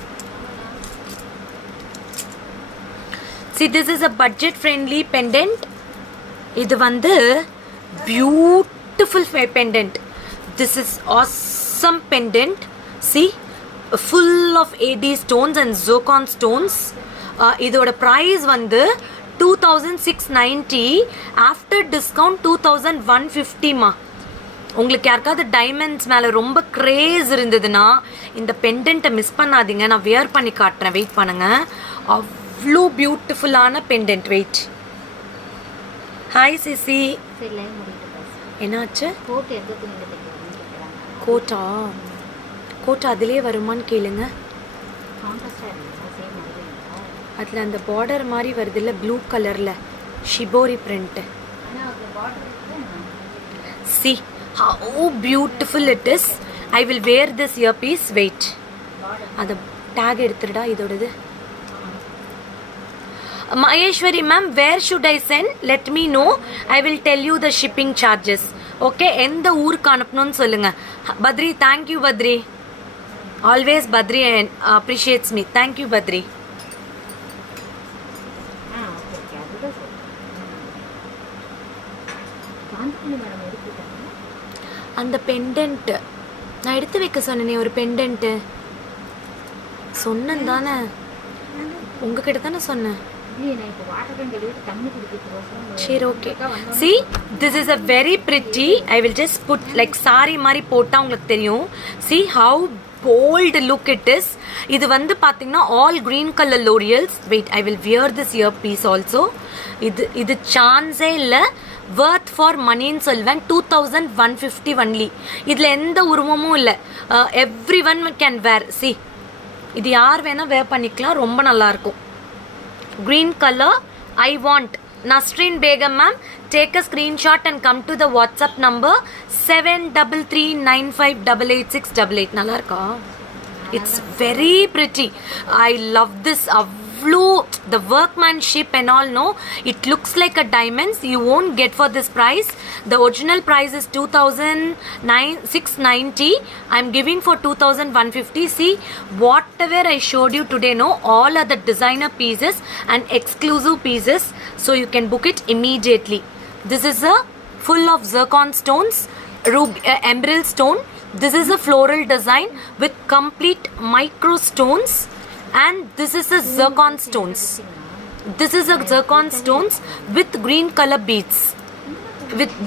See, this is a budget friendly pendant. Idu vandu beautiful pendant. This is awesome pendant. See, full of AD stones and zircon stones. இதோட price வந்து 2690, after discount 2150 மா. உங்களுக்கு யாருக்காவது diamonds மேலே ரொம்ப grace இருந்ததுன்னா இந்த பெண்டன்ட்டை miss பண்ணாதீங்க. நான் வியர் பண்ணி காட்டுறேன், வெயிட் பண்ணுங்க. அவ்வளோ பியூட்டிஃபுல்லான பெண்டன்ட். வெயிட். ஹாய் சிசி, என்னாச்சு? கோட்டா கோட்டா அதிலே வருமான்னு கேளுங்க. அதில் அந்த பார்டர் மாதிரி வருது இல்லை, ப்ளூ கலரில் shibori print. See how beautiful it is. I will wear this earpiece. Wait, அந்த take எடுத்துடா இதோடது. Maheshwari ma'am, where should I send? Let me know. I will tell you the shipping charges. Okay, எந்த ஊருக்கு அனுப்பணும்னு சொல்லுங்க. Badri, thank you Badri. Always Badri appreciates me. Thank you Badri. அந்த pendant நான் எடுத்து வைக்க சொன்னேனே, ஒரு பெண்டன்ட் சொன்னேன் தானே, உங்ககிட்ட தானே சொன்னேன். சரி, okay. See, this is a very pretty. I will just put like saree மாதிரி போட்டா உங்களுக்கு தெரியும். See how bold look it is. இது வந்து பாத்தீங்கன்னா all green color L'Oreals. Wait, I will wear this earpiece also. இது சான்ஸே இல்லை. worth for moneyன்னு சொல்வேன். 2150 only. இதில் எந்த உருவமும் இல்லை. everyone can wear. See, இது யார் வேணால் வேர் பண்ணிக்கலாம், ரொம்ப நல்லாயிருக்கும். green color I want. Nasreen Begum ma'am, take a screenshot and come to the WhatsApp number 7339588688. நல்லா இருக்கா? It's very pretty. I love this. The workmanship and all, no, it looks like a diamonds. You won't get for this price. The original price is 2690. I'm giving for 2150. See, whatever I showed you today, no, all are the designer pieces and exclusive pieces, so you can book it immediately. This is a full of zircon stones, emerald stone. This is a floral design with complete micro stones. And this is a zircon stones. This is a zircon stones with green color beads.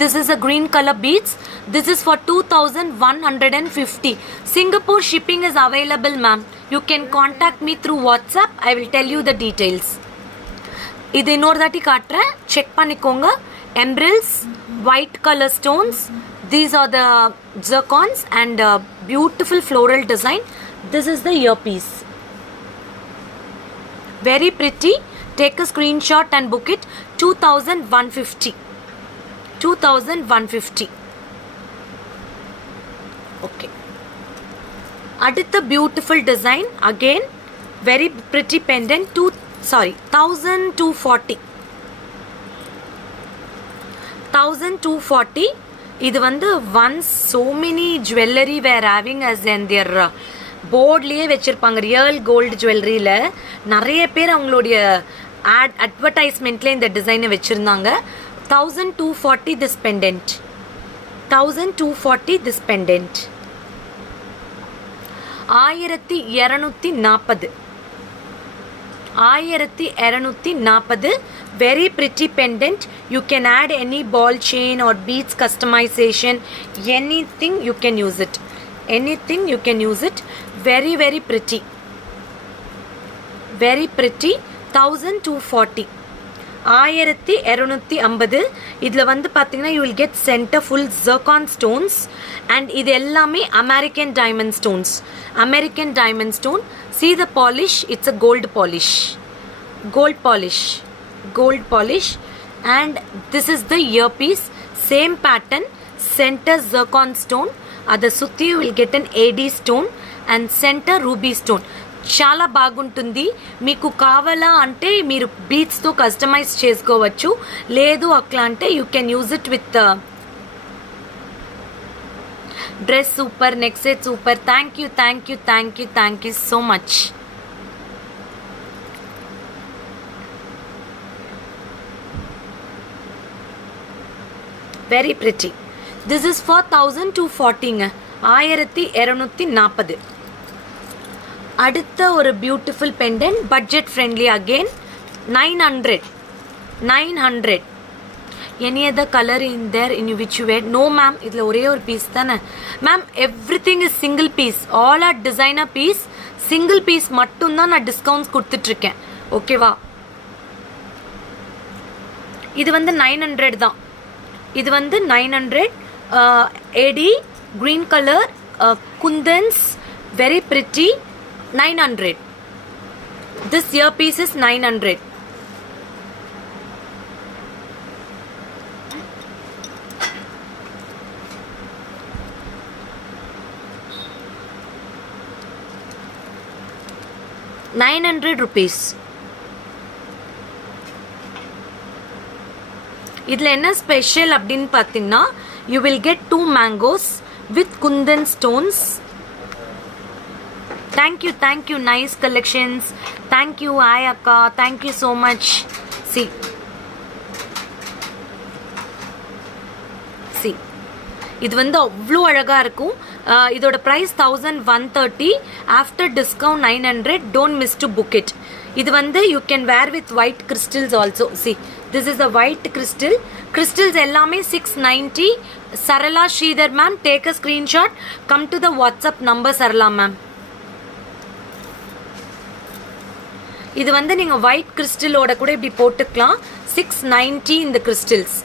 This is a green color beads. This is for 2150. Singapore shipping is available, ma'am. You can contact me through WhatsApp. I will tell you the details. இது இன்னொரு தாட்டி காட்டுறேன், check பண்ணிக்கோங்க. Emeralds, white color stones. These are the zircons and beautiful floral design. This is the earpiece. Very pretty. Take a screenshot and book it. 2150. 2150. Okay. Aditha beautiful design. Again, very pretty pendant. 1240. 1240. இது வந்து once so many jewelry were having as in their போர்ட்லேயே வச்சுருப்பாங்க. Real gold ஜுவல்லரியில் நிறைய பேர் அவங்களுடைய அட்வர்டைஸ்மெண்ட்லேயே இந்த டிசைனை வச்சுருந்தாங்க. 1240 this pendant. 1240 this pendant. 1240. 1240. Very pretty pendant. You can add any ball chain or beads customization. Anything you can use it. Anything you can use it. Very very pretty. Very pretty. 1240. 1250. இதில் வந்து பார்த்தீங்கன்னா you will get center full zircon stones and இது எல்லாமே American diamond stones. American diamond stone. See the polish. It's a gold polish. Gold polish. Gold polish. And this is the earpiece. Same pattern. Center zircon stone. அதை சுற்றி you will get an AD stone and center ruby stone. చాలా బాగుంటుంది. మీకు కావాలా అంటే మీరు బీడ్స్తో customise చేసుకోవచ్చు, లేదు అట్లా అంటే you can use it with dress. Super, next set super. Thank you thank you thank you thank you so much. Very pretty. This is for 1240ங்க, 1240. அடுத்த ஒரு beautiful pendant, budget friendly again, 900. Any other colour in there in which you wear? No ma'am, இதில் ஒரே ஒரு piece தானே மேம். Everything is single piece, all are designer piece. Single piece மட்டும்தான் நான் டிஸ்கவுண்ட்ஸ் கொடுத்துட்ருக்கேன், ஓகேவா? இது வந்து 900 தான். இது வந்து 900 AD green color kundans, very pretty. 900. This earpiece is 900. ₹900. இதில் என்ன ஸ்பெஷல் அப்படின்னு பார்த்தீங்கன்னா, you will get 2 mangoes with kundan stones. Thank you, nice collections. Thank you, hi akka, thank you so much. See, இது வந்து அவ்வளோ அழகாக இருக்கும். இதோட price 1130, after discount 900. Don't miss to book it. இது வந்து you can wear with white crystals also. See, this is a white crystal. Crystals எல்லாமே 690. Sarala Sridhar ma'am, take a screenshot, come to the WhatsApp number Sarala ma'am. இது வந்து நீங்கள் white கிறிஸ்டலோட கூட இப்படி போட்டுக்கலாம். 690 இந்த கிறிஸ்டல்ஸ்.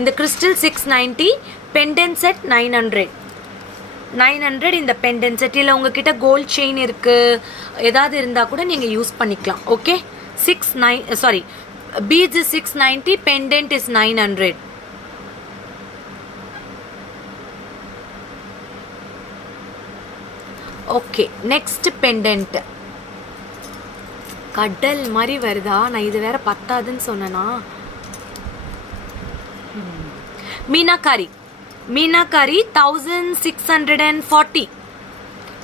இந்த கிறிஸ்டல் 690. பெண்டன்ட் செட் 900 இந்த பெண்டன்ட் செட். இல்லை உங்ககிட்ட கோல்ட் செயின் இருக்குது, ஏதாவது இருந்தால் கூட நீங்கள் யூஸ் பண்ணிக்கலாம். Okay, beads is 690, pendant is 900. Okay, next pendant. கடல் மாதிரி வருதா? நான் இது வேற பத்தாதுன்னு சொன்னேனா? மீனாக்காரி 1640.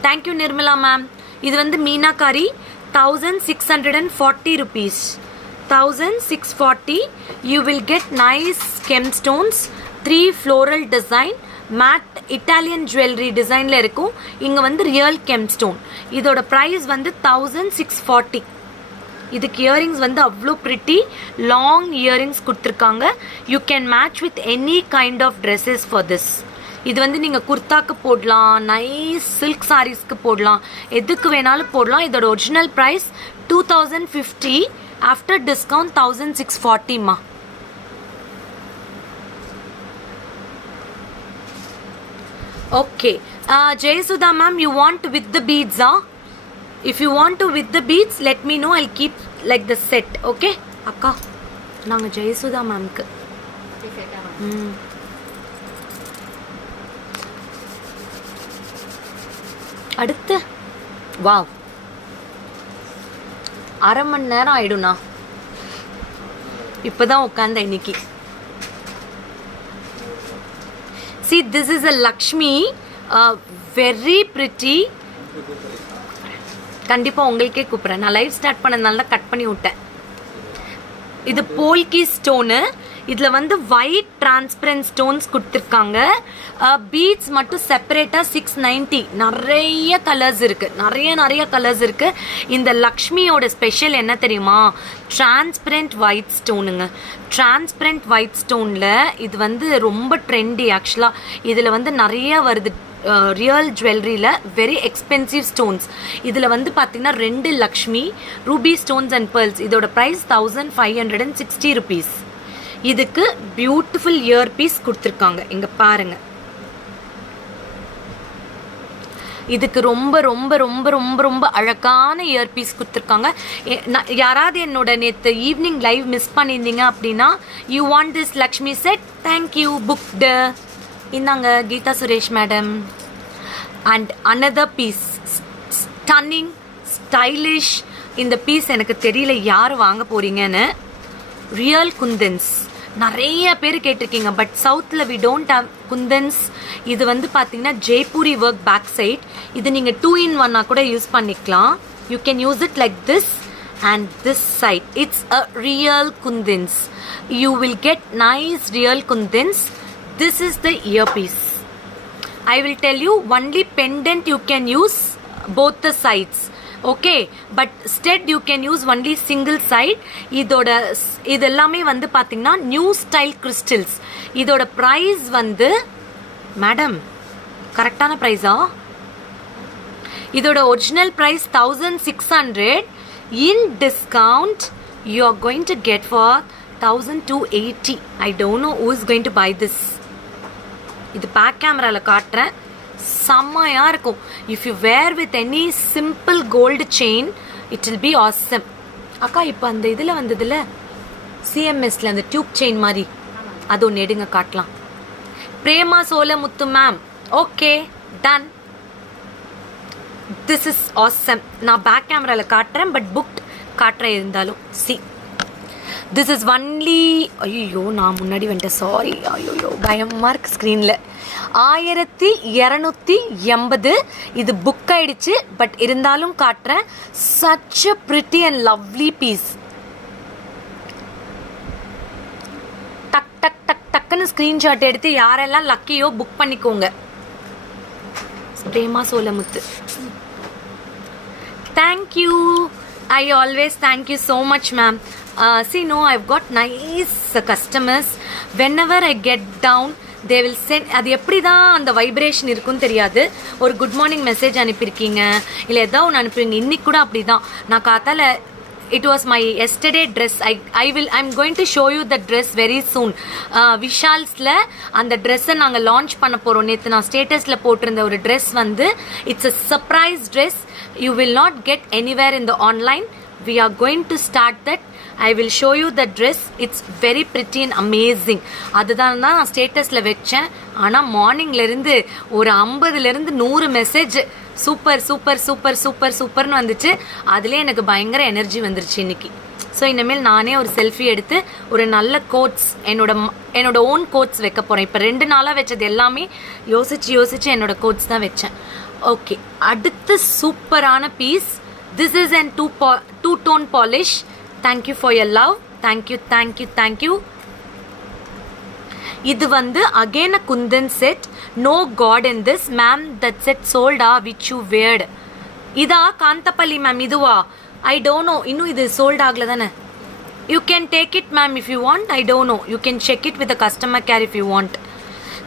Thank you Nirmala ma'am. இது வந்து meenakari 1640 rupees. 1640. You will get nice gemstones, 3 floral design, matte Italian jewelry designல இருக்கும். இங்க வந்து ரியல் gemstone. இதோட price வந்து 1640. இதுக்கு இயரிங்ஸ் வந்து அவ்வளோ ப்ரிட்டி லாங் இயரிங்ஸ் கொடுத்துருக்காங்க. You can match with any kind of dresses for this. இது வந்து நீங்கள் குர்தாக்கு போடலாம், நைஸ் சில்க் சாரீஸ்க்கு போடலாம், எதுக்கு வேணாலும் போடலாம். இதோட ஒரிஜினல் ப்ரைஸ் 2050, ஆஃப்டர் டிஸ்கவுண்ட் 1640மா. Okay, Jayasudha ma'am, you want with the பீட்ஸா? If you want to with the beads, let me know. I'll keep like the set. Okay, akka. நாங்க ஜெயசுதா மேம்க்கு அடுத்து வாவ், அரை மணி நேரம் ஆயிடும்ண்ணா. இப்பதான் உட்காந்த இன்னைக்கு. See, this is a Lakshmi, very pretty. கண்டிப்பாக உங்களுக்கே கூப்பிட்றேன். நான் லைவ் ஸ்டார்ட் பண்ணதுனால தான் கட் பண்ணி விட்டேன். இது போல்கி ஸ்டோனு. இதில் வந்து ஒயிட் டிரான்ஸ்பரண்ட் ஸ்டோன்ஸ் கொடுத்துருக்காங்க. பீட்ஸ் மட்டும் செப்பரேட்டாக 690. நிறைய கலர்ஸ் இருக்குது, நிறைய கலர்ஸ் இருக்குது. இந்த லக்ஷ்மியோட ஸ்பெஷல் என்ன தெரியுமா? டிரான்ஸ்பரண்ட் ஒயிட் ஸ்டோனுங்க. டிரான்ஸ்பரண்ட் ஒயிட் ஸ்டோனில் இது வந்து ரொம்ப ட்ரெண்டி ஆக்சுவலாக. இதில் வந்து நிறைய வருது ரியல் ஜுவல்லரியில், வெரி எக்ஸ்பென்சிவ் ஸ்டோன்ஸ். இதில் வந்து பார்த்தீங்கன்னா 2 Lakshmi ruby stones and pearls. இதோட ப்ரைஸ் 1560 rupees. இதுக்கு பியூட்டிஃபுல் இயர் பீஸ் கொடுத்துருக்காங்க. இங்கே பாருங்கள், இதுக்கு ரொம்ப ரொம்ப ரொம்ப ரொம்ப ரொம்ப அழகான இயர் பீஸ் கொடுத்துருக்காங்க. யாராவது என்னோட நேற்று ஈவினிங் லைவ் மிஸ் பண்ணியிருந்தீங்க அப்படின்னா, you want this Lakshmi set, thank you, booked. இந்தாங்க Geetha Suresh madam. And another piece, stunning, stylish. இந்த பீஸ் எனக்கு தெரியல யார் வாங்க போறீங்கன்னு. ரியல் குந்தன்ஸ் நிறைய பேர் கேட்டிருக்கீங்க, பட் சவுத்தில் வி டோன்ட் ஹவ் குந்தன்ஸ். இது வந்து பார்த்தீங்கன்னா ஜெய்ப்பூரி ஒர்க் பேக் சைட். இது நீங்கள் 2-in-1 கூட யூஸ் பண்ணிக்கலாம். You can use it like this and this side. It's a real kundans. You will get nice real kundans. This is the earpiece. I will tell you only pendant you can use both the sides. Okay, but stud you can use only single side. இதோட இது எல்லாமே வந்து பாத்தீங்கன்னா new style crystals. இதோட price வந்து madam கரெக்டான பிரைஸா? இதோட original price 1600. In discount you are going to get for 1280. I don't know who is going to buy this. இது பேக் கேமராவில் காட்டுறேன், செம்மையாக இருக்கும். If you wear with any simple gold chain it will be awesome. அக்கா இப்போ அந்த இதில் வந்ததில்ல சிஎம்எஸ்ல அந்த டியூப் செயின் மாதிரி, அது ஒன்று எடுங்க காட்டலாம். Prema Solamuthu ma'am, okay done. This is awesome. நான் பேக் கேமராவில் காட்டுறேன், பட் புக் காட்டுறேன் இருந்தாலும். சி திஸ் இஸ் ஒன்லி, ஐயோ நான் முன்னாடி வந்துட்டேன், சாரி. ஐயோ பயமாக இருக்குது ஸ்க்ரீனில். 1280. இது புக் ஆயிடுச்சு, பட் இருந்தாலும் காட்டுறேன். Such a pretty and lovely piece. டக் டக் டக் டக்குன்னு ஸ்க்ரீன்ஷாட் எடுத்து யாரெல்லாம் லக்கியோ புக் பண்ணிக்கோங்க. Prema Solamuthu, thank you. I always thank you so much ma'am. See no, I've got nice customers. Whenever I get down they will send. அது எப்படி தான் அந்த வைப்ரேஷன் இருக்குன்னு தெரியாது. ஒரு குட் மார்னிங் மெசேஜ் அனுப்பியிருக்கீங்க, இல்லை ஏதாவது ஒன்று அனுப்புவீங்க. இன்னைக்கு கூட அப்படி தான். நான் காத்தால it was my yesterday dress. I'm going to show you the dress very soon. விஷால்ஸில் அந்த ட்ரெஸ்ஸை நாங்கள் லான்ச் பண்ண போகிறோம். நேற்று நான் ஸ்டேட்டஸில் போட்டிருந்த ஒரு ட்ரெஸ் வந்து it's a surprise dress. You will not get anywhere in the online. We are going to start that. I will show you the dress. It's very pretty and amazing. அதுதான் நான் ஸ்டேட்டஸில் வச்சேன். ஆனால் மார்னிங்லேருந்து ஒரு 50லேருந்து 100 message super super super super சூப்பர்னு வந்துச்சு. அதுலேயே எனக்கு பயங்கர எனர்ஜி வந்துருச்சு இன்னைக்கு. ஸோ இனிமேல் நானே ஒரு செல்ஃபி எடுத்து ஒரு நல்ல கோட்ஸ், என்னோட ஓன் கோட்ஸ் வைக்க போகிறேன். இப்போ 2 நாளாக வச்சது எல்லாமே யோசிச்சு என்னோட கோட்ஸ் தான் வச்சேன். ஓகே, அடுத்த சூப்பரான piece. This is and two tone polish. Thank you for your love. Thank you thank you thank you. இது வந்து again a kundan set. No got in this ma'am. That set சோல்டா விச் யூ வேர்ட். இதா காந்தப்பள்ளி மேம்? இதுவா? I don't know. இன்னும் இது sold ஆகல தானே. You can take it ma'am if you want. I don't know. You can check it with the customer care if you want.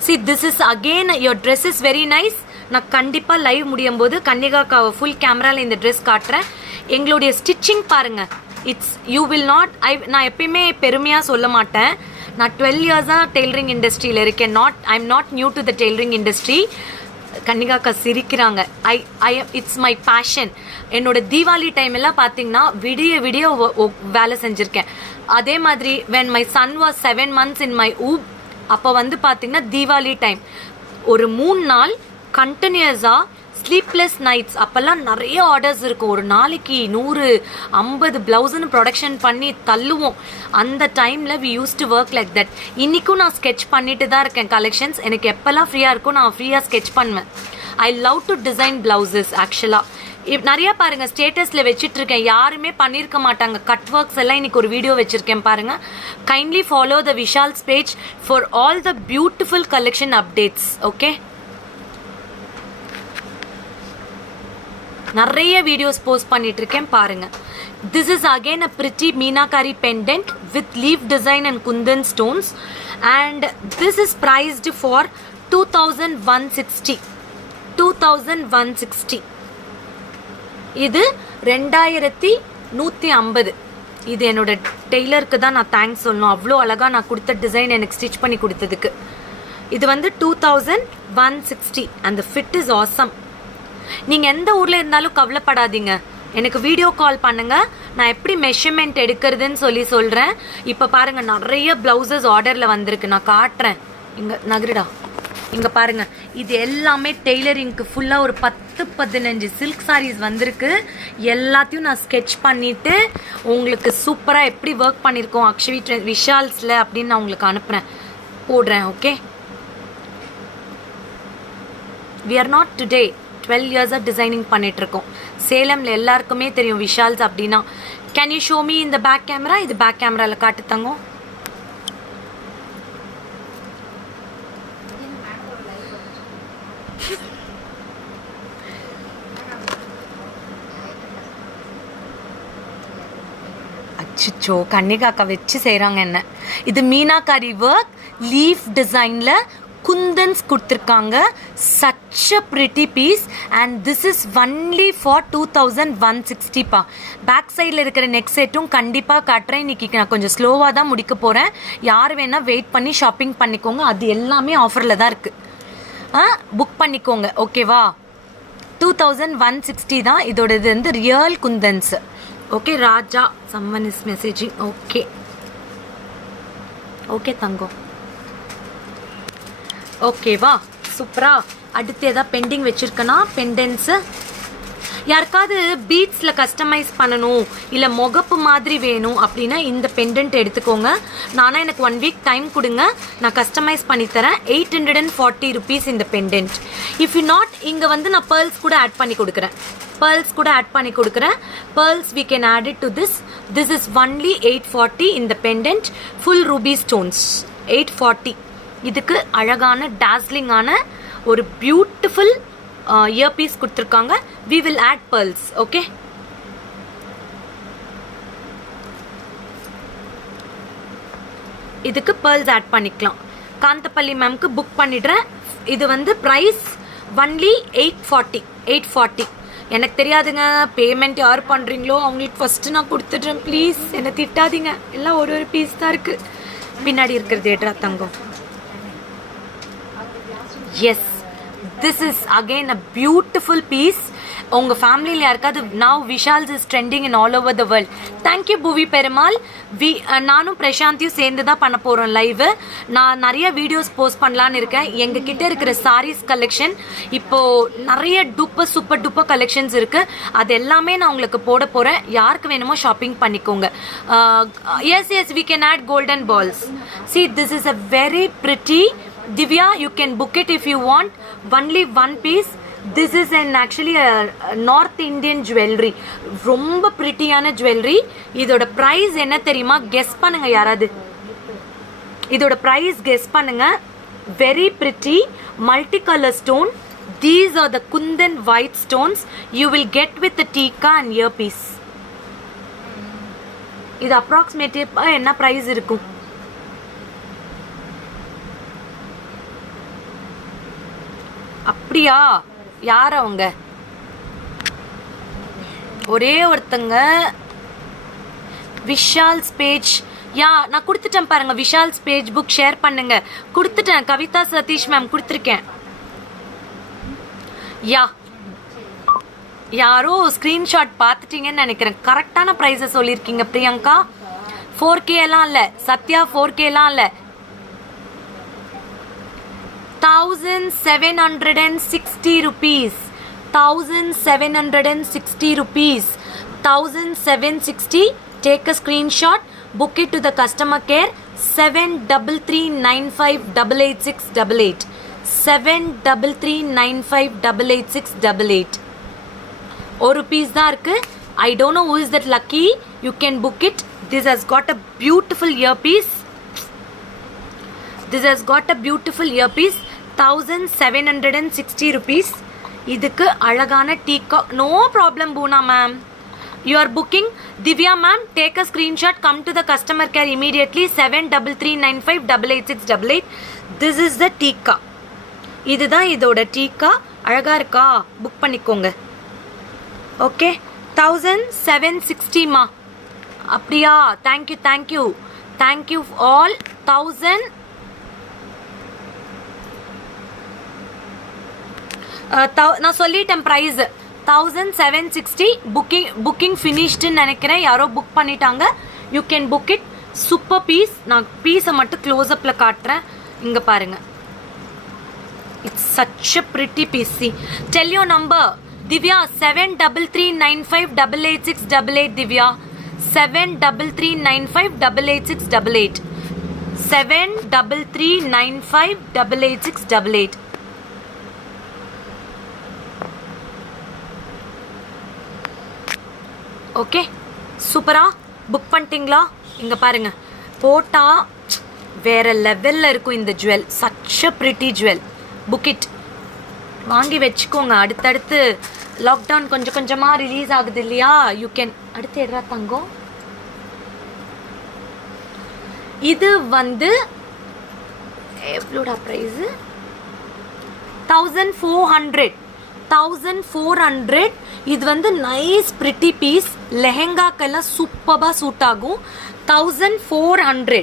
C this is again your dress is very nice. நான் கண்டிப்பாக live முடியும் போது கன்னிகாக்காவை full கேமராவில் இந்த dress காட்டுறேன். எங்களுடைய stitching பாருங்கள். It's you will not. நான் எப்பயுமே பெருமையாக சொல்ல மாட்டேன். நான் 12 இயர்ஸாக டெய்லரிங் இண்டஸ்ட்ரியில் இருக்கேன். I am not new to the tailoring industry. கன்னிகாக்கா சிரிக்கிறாங்க. It's my passion. என்னோட தீபாவளி டைம் எல்லாம் பார்த்தீங்கன்னா விடிய வேலை செஞ்சுருக்கேன். அதே மாதிரி when my son was 7 months in my womb, அப்போ வந்து பார்த்தீங்கன்னா தீபாவளி டைம் ஒரு 3 நாள் கண்டினியூஸாக ஸ்லீப்லெஸ் நைட்ஸ். அப்போல்லாம் நிறைய ஆர்டர்ஸ் இருக்கும். ஒரு நாளைக்கு 150 ப்ளவுஸுன்னு ப்ரொடக்ஷன் பண்ணி தள்ளுவோம். அந்த டைமில் we use to work like that. இன்றைக்கும் நான் ஸ்கெட்ச் பண்ணிட்டு தான் இருக்கேன் கலெக்ஷன்ஸ். எனக்கு எப்போல்லாம் ஃப்ரீயாக இருக்கும் நான் ஃப்ரீயாக ஸ்கெட்ச் பண்ணுவேன். I love to design blouses. ஆக்சுவலாக நிறையா பாருங்கள் ஸ்டேட்டஸில் வச்சுட்ருக்கேன். யாருமே பண்ணியிருக்க மாட்டாங்க. கட் ஒர்க்ஸ் எல்லாம் இன்றைக்கி ஒரு வீடியோ வச்சுருக்கேன் பாருங்கள். Kindly follow the Vishal's page for all the beautiful collection updates. Okay, நிறைய வீடியோஸ் போஸ்ட் பண்ணிட்டு இருக்கேன் பாருங்க. This is again a pretty meenakari pendant with leaf design and Kundan stones. And this is priced for 2160. 2160. இது 2150. இது என்னோட டெய்லருக்கு தான் நான் தேங்க்ஸ் சொல்லணும். அவ்வளோ அழகாக நான் கொடுத்த டிசைன் எனக்கு ஸ்டிச் பண்ணி கொடுத்ததுக்கு. இது வந்து 2160 and the fit is awesome. நீங்கள் எந்த ஊரில் இருந்தாலும் கவலைப்படாதீங்க, எனக்கு வீடியோ கால் பண்ணுங்கள். நான் எப்படி மெஷர்மெண்ட் எடுக்கிறதுன்னு சொல்கிறேன். இப்போ பாருங்கள் நிறைய ப்ளவுசஸ் ஆர்டரில் வந்திருக்கு. நான் காட்டுறேன். இங்கே நகருடா. இங்கே பாருங்கள், இது எல்லாமே டெய்லரிங்க்கு ஃபுல்லாக ஒரு 10-15 சில்க் சாரீஸ் வந்திருக்கு. எல்லாத்தையும் நான் ஸ்கெட்ச் பண்ணிவிட்டு உங்களுக்கு சூப்பராக எப்படி ஒர்க் பண்ணியிருக்கோம் அக்ஷவி விஷால்ஸில் அப்படின்னு நான் உங்களுக்கு அனுப்புகிறேன், போடுறேன். Okay, we are not today 12 years designing பண்ணிகிட்ருக்கோம். சேலமில் எல்லாருக்குமே தெரியும் விஷால்ஸ் அப்படின்னா. கேன் யூ ஷோ மீ இந்த பேக் கேமரா? இது பேக் கேமராவில் காட்டு தங்கம். அச்சோ, கன்னிகாக்கா வச்சு செய்கிறாங்க என்ன. இது மீனாகாரி ஒர்க் லீஃப் டிசைனில் குந்தன்ஸ் கொடுத்துருக்காங்க. Such a pretty piece and this is only for 2160 பா. பேக் சைடில் இருக்கிற நெக் செட்டும் கண்டிப்பாக காட்டுறேன். இன்றைக்கி நான் கொஞ்சம் ஸ்லோவாக தான் முடிக்க போகிறேன். யார் வேணால் வெயிட் பண்ணி ஷாப்பிங் பண்ணிக்கோங்க. அது எல்லாமே ஆஃபரில் தான் இருக்குது. புக் பண்ணிக்கோங்க, ஓகேவா? 2160 தான் இதோட. இது வந்து real kundans. Okay Raja, someone is messaging. Okay okay தங்கம், ஓகேவா? சூப்பரா. அடுத்து எதாவது பெண்டிங் வச்சுருக்கேன்னா பெண்டன்ஸு யாருக்காவது பீட்ஸில் கஸ்டமைஸ் பண்ணணும் இல்லை முகப்பு மாதிரி வேணும் அப்படின்னா இந்த பெண்டன்ட் எடுத்துக்கோங்க. நானும் எனக்கு 1 வீக் டைம் கொடுங்க, நான் கஸ்டமைஸ் பண்ணித்தரேன். 840 rupees இந்த பெண்டன்ட். இஃப் யூ நாட், இங்கே வந்து நான் பேர்ல்ஸ் கூட ஆட் பண்ணி கொடுக்குறேன். Pearls we can add it to this. This is only 840 இந்த பெண்டன்ட். Full Ruby stones 840. இதுக்கு அழகான டாஸ்லிங்கான ஒரு பியூட்டிஃபுல் இயர் பீஸ் கொடுத்துருக்காங்க. We will add pearls. Okay, இதுக்கு pearls ஆட் பண்ணிக்கலாம். காந்தப்பள்ளி மேம்க்கு புக் பண்ணிடுறேன். இது வந்து ப்ரைஸ் ஒன்லி 840. எனக்கு தெரியாதுங்க, பேமெண்ட் யார் பண்ணுறீங்களோ அவங்களுக்கு ஃபஸ்ட்டு நான் கொடுத்துட்றேன். ப்ளீஸ் என்னை திட்டாதீங்க. எல்லாம் ஒரு பீஸ் தான் இருக்குது. பின்னாடி இருக்கிறது ஏட்ரா தங்கம். Yes, this is again a beautiful piece. உங்கள் ஃபேமிலியில் யாருக்காவது now Vishal's is trending in all over the world. Thank you புவி பெருமாள். நானும் பிரசாந்தியும் சேர்ந்து தான் பண்ண போகிறோம் லைவு. நான் நிறைய வீடியோஸ் போஸ்ட் பண்ணலான்னு இருக்கேன். எங்கள் கிட்டே இருக்கிற சாரீஸ் கலெக்ஷன் இப்போது நிறைய சூப்பர் டூப்பர் கலெக்ஷன்ஸ் இருக்குது. அது எல்லாமே நான் உங்களுக்கு போட போகிறேன். யாருக்கு வேணுமோ ஷாப்பிங் பண்ணிக்கோங்க. Yes we can add golden balls. See, this is a very pretty. Divya, you can book it if you want. Only 1 piece. This is an actually a North Indian jewelry. ரொம்ப பிரிட்டியான jewellery. இதோட price என்ன தெரியுமா? Guess பண்ணுங்க யாராவது. இதோட price guess பண்ணுங்க. Very pretty multicolor stone. These are the Kundan white stones. You will get with the tika and earpiece. இது அப்ராக்சிமேட்டிவா என்ன ப்ரைஸ் இருக்கும்? அப்படியா? யார் அவங்க? ஒரே ஒருத்தங்க விஷால்ஸ் பேஜ். நான் கொடுத்துட்டேன் பாருங்க. விஷால்ஸ் பேஜ் புக் ஷேர் பண்ணுங்க. கொடுத்துட்டேன். கவிதா சதீஷ் மேம் கொடுத்துருக்கேன். யாரோ ஸ்க்ரீன்ஷாட் பார்த்துட்டீங்கன்னு நினைக்கிறேன். கரெக்டான ப்ரைஸை சொல்லியிருக்கீங்க பிரியங்கா. 4K எல்லாம் இல்லை சத்யா, 4K எல்லாம் இல்லை. 1760 rupees. 1760 rupees. 1760. Take a screenshot. Book it to the customer care. 7339588688. 7339588688. ஒரு பீஸ் தான் இருக்கு. I don't know who is that lucky. You can book it. This has got a beautiful earpiece. 1760 rupees. இதுக்கு அழகான tikka. No problem Poona ma'am. You are booking. Divya ma'am, take a screenshot. Come to the customer care immediately. 7339588688. This is the டீகா. இதுதான் இதோட டீகா. அழகா இருக்கா? Book பண்ணிக்கோங்க. Okay, 1760 மா. அப்படியா? Thank you all. 1000 நான் சொல்லிட்டேன் ப்ரைஸ் 1760. புக்கிங் ஃபினிஷ்டுன்னு நினைக்கிறேன். யாரோ புக் பண்ணிட்டாங்க. You can book it. Super piece. நான் பீஸை மட்டும் க்ளோஸ்அப்பில் காட்டுறேன். இங்கே பாருங்கள். It's such a pretty piece. See. Tell your number. Divya 7339588688 Divya 7339588688 7339588688. Okay சூப்பரா புக் பண்ணிட்டீங்களா? இங்கே பாருங்க போட்டா வேற லெவலில் இருக்கும் இந்த jewel. Such a pretty jewel. Book it, வாங்கி வச்சுக்கோங்க. அடுத்தடுத்து லாக்டவுன் கொஞ்சம் கொஞ்சமாக ரிலீஸ் ஆகுது இல்லையா? You can. அடுத்து எதா தங்கம்? இது வந்து எவ்வளோடா ப்ரைஸு? 1400. 1400. இது வந்து நைஸ் பிரிட்டி பீஸ். லெஹெங்காக்கெல்லாம் சூப்பராக சூட் ஆகும். 1400.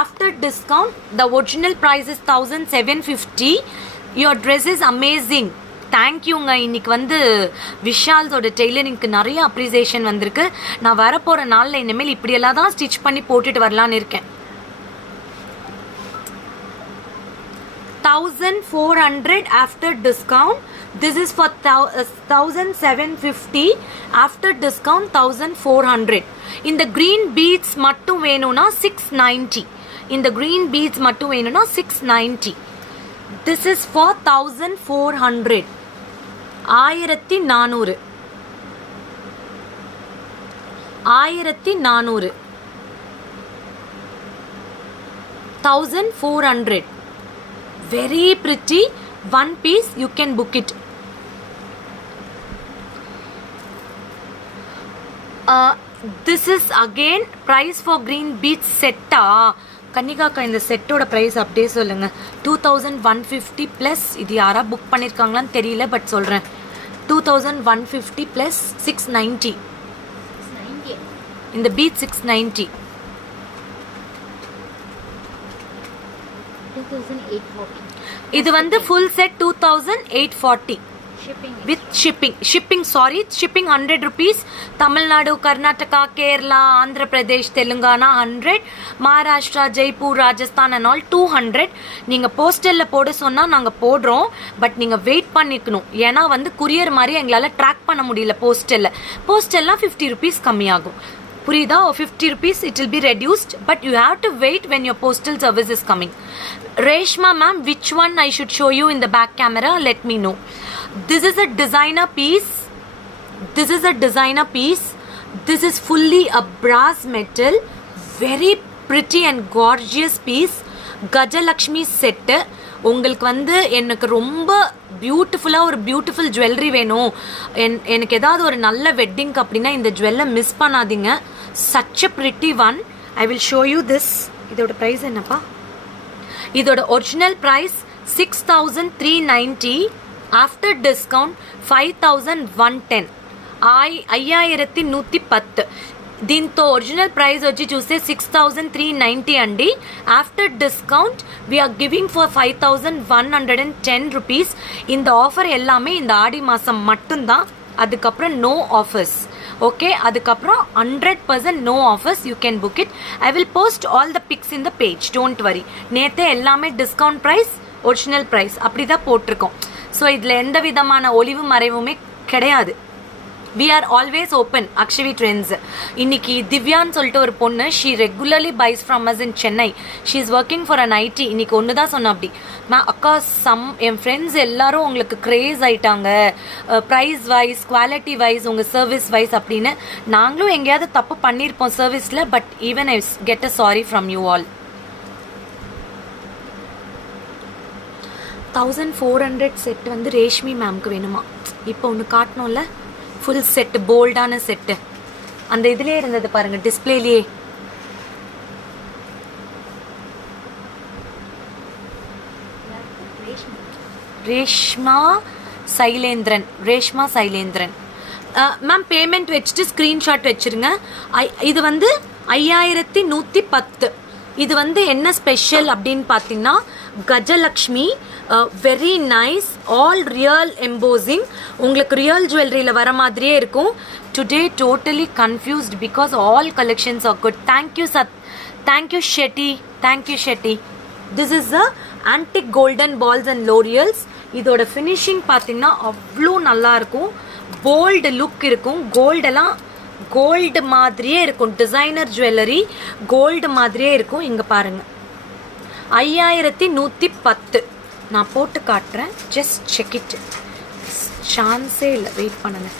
After discount the original price is 1750. Your dress is amazing. தேங்க்யூங்க. இன்னைக்கு வந்து விஷால்ஸோட டெய்லரிங்க்கு நிறைய அப்ரிசியேஷன் வந்திருக்கு. நான் வரப்போகிற நாளில் இனிமேல் இப்படியெல்லாம் தான் ஸ்டிச் பண்ணி போட்டுட்டு வரலான்னு இருக்கேன். 1400 after discount. This is for 1750. After discount 1400. இந்த green beads மட்டும் வேணும்னா 690. இந்த green beads மட்டும் வேணும்னா 690. This is for 1400. 1400. 1400. 1400. Very pretty. One piece. You can book it. This is again price for green beach set. கன்னிகாக்கா இந்த செட்டோட ப்ரைஸ் அப்படியே சொல்லுங்க. 2150 ப்ளஸ். இது யாரா புக் பண்ணியிருக்காங்களான்னு தெரியல, பட் சொல்கிறேன். 2150 ப்ளஸ் 690. இந்த பீச் 690. 2840. இது வந்து full set 2840 with shipping sorry shipping 100 rupees. Tamil Nadu, Karnataka, Kerala, Andhra Pradesh, Telangana 100, Maharashtra, Jaipur, Rajasthan and all 200. நீங்கள் போஸ்டலில் போட சொன்னால் நாங்கள் போடுறோம், பட் நீங்கள் வெயிட் பண்ணிக்கணும். ஏன்னா வந்து குரியர் மாதிரி எங்களால் ட்ராக் பண்ண முடியல. போஸ்டல்லாம் 50 rupees கம்மியாகும். புரியுதா? 50 rupees it will be reduced, but you have to wait when your postal service is coming. Reshma ma'am, which one I should show you in the back camera? Let me know. This is a designer piece. This is a designer piece. This is fully a brass metal. Very pretty and gorgeous piece. Gajalakshmi set. உங்களுக்கு வந்து எனக்கு ரொம்ப பியூட்டிஃபுல்லாக ஒரு beautiful jewellery வேணும், எனக்கு ஏதாவது ஒரு நல்ல வெட்டிங்க்கு அப்படின்னா இந்த ஜுவல்லை மிஸ் பண்ணாதீங்க. Such a pretty one. I will show you this. இதோட ப்ரைஸ் என்னப்பா? இதோட ஒரிஜினல் ப்ரைஸ் 6390. After discount 5110. 5110. దీంతో ఒరిజినల్ ప్రైస్ వచ్చి చూస్తే 6390 అండి. After discount we are giving for 5110 rupees. இந்த ஆஃபர் எல்லாமே இந்த ஆடி மாதம் மட்டும்தான். அதுக்கப்புறம் நோ ஆஃபர்ஸ். ஓகே, அதுக்கப்புறம் 100% no offers. You can book it. I will post all the pics in the page. Don't worry. நேற்றே எல்லாமே டிஸ்கவுண்ட் ப்ரைஸ், ஒரிஜினல் ப்ரைஸ் அப்படி தான் போட்டிருக்கோம். ஸோ இதில் எந்த விதமான ஒளிவு மறைவுமே கிடையாது. we are always open. Akshavi Trends. இன்னைக்கு திவ்யான்னு சொல்லிட்டு ஒரு பொண்ணு, she regularly buys from us in Chennai. she is working for an IT. இன்னைக்கு ஒன்று தான் சொன்ன, அப்படி அக்கா என் ஃப்ரெண்ட்ஸ் எல்லாரும் உங்களுக்கு கிரேஸ் ஆயிட்டாங்க, ப்ரைஸ் வைஸ், குவாலிட்டி வைஸ், உங்கள் சர்வீஸ் வைஸ் அப்படின்னு. நாங்களும் எங்கேயாவது தப்பு பண்ணியிருப்போம் சர்வீஸில், but even I get a sorry from you all. 1400 set வந்து ரேஷ்மி மேம்க்கு வேணுமா? இப்போ ஒன்று காட்டணும்ல, ஃபுல் செட்டு, போல்டான செட்டு. அந்த இதுலேயே இருந்தது பாருங்க, டிஸ்பிளேலேயே. ரேஷ்மா சைலேந்திரன். மேம் பேமெண்ட் வச்சுட்டு ஸ்க்ரீன்ஷாட் வச்சுருங்க. இது வந்து 5110. இது வந்து என்ன ஸ்பெஷல் அப்படின்னு பார்த்தீங்கன்னா, Gajalakshmi, very nice, all real embossing. உங்களுக்கு ரியல் ஜுவல்லரியில் வர மாதிரியே இருக்கும். Today totally confused because all collections are good. Thank you Shetty. This is a antique golden balls and லோரியல்ஸ். இதோட ஃபினிஷிங் பார்த்தீங்கன்னா அவ்வளோ நல்லா இருக்கும். போல்டு லுக் இருக்கும். கோல்டெல்லாம் கோல்டு மாதிரியே இருக்கும். டிசைனர் ஜுவல்லரி கோல்டு மாதிரியே இருக்கும். இங்கே பாருங்கள் 5110. நான் போட்டு காட்டுறேன். Just check it. சான்ஸே இல்லை. வெயிட் பண்ணுங்க.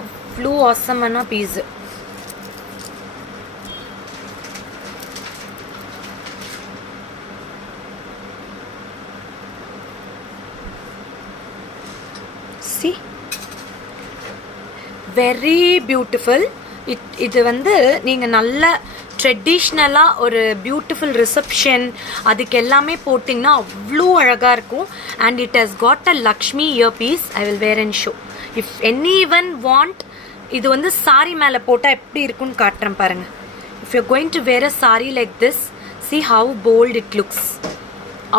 அவ்வளோ ஆசமான பீஸு. Very beautiful. இது வந்து நீங்கள் நல்ல ட்ரெடிஷ்னலாக ஒரு பியூட்டிஃபுல் ரிசப்ஷன் அதுக்கு எல்லாமே போட்டிங்கன்னா அவ்வளோ அழகாக இருக்கும். And it has got a Lakshmi ear piece. I will wear and show if anyone want. இது வந்து சாரி மேலே போட்டால் எப்படி இருக்குன்னு காட்டுறேன் பாருங்கள். If you going to wear a sari like this, see how bold it looks.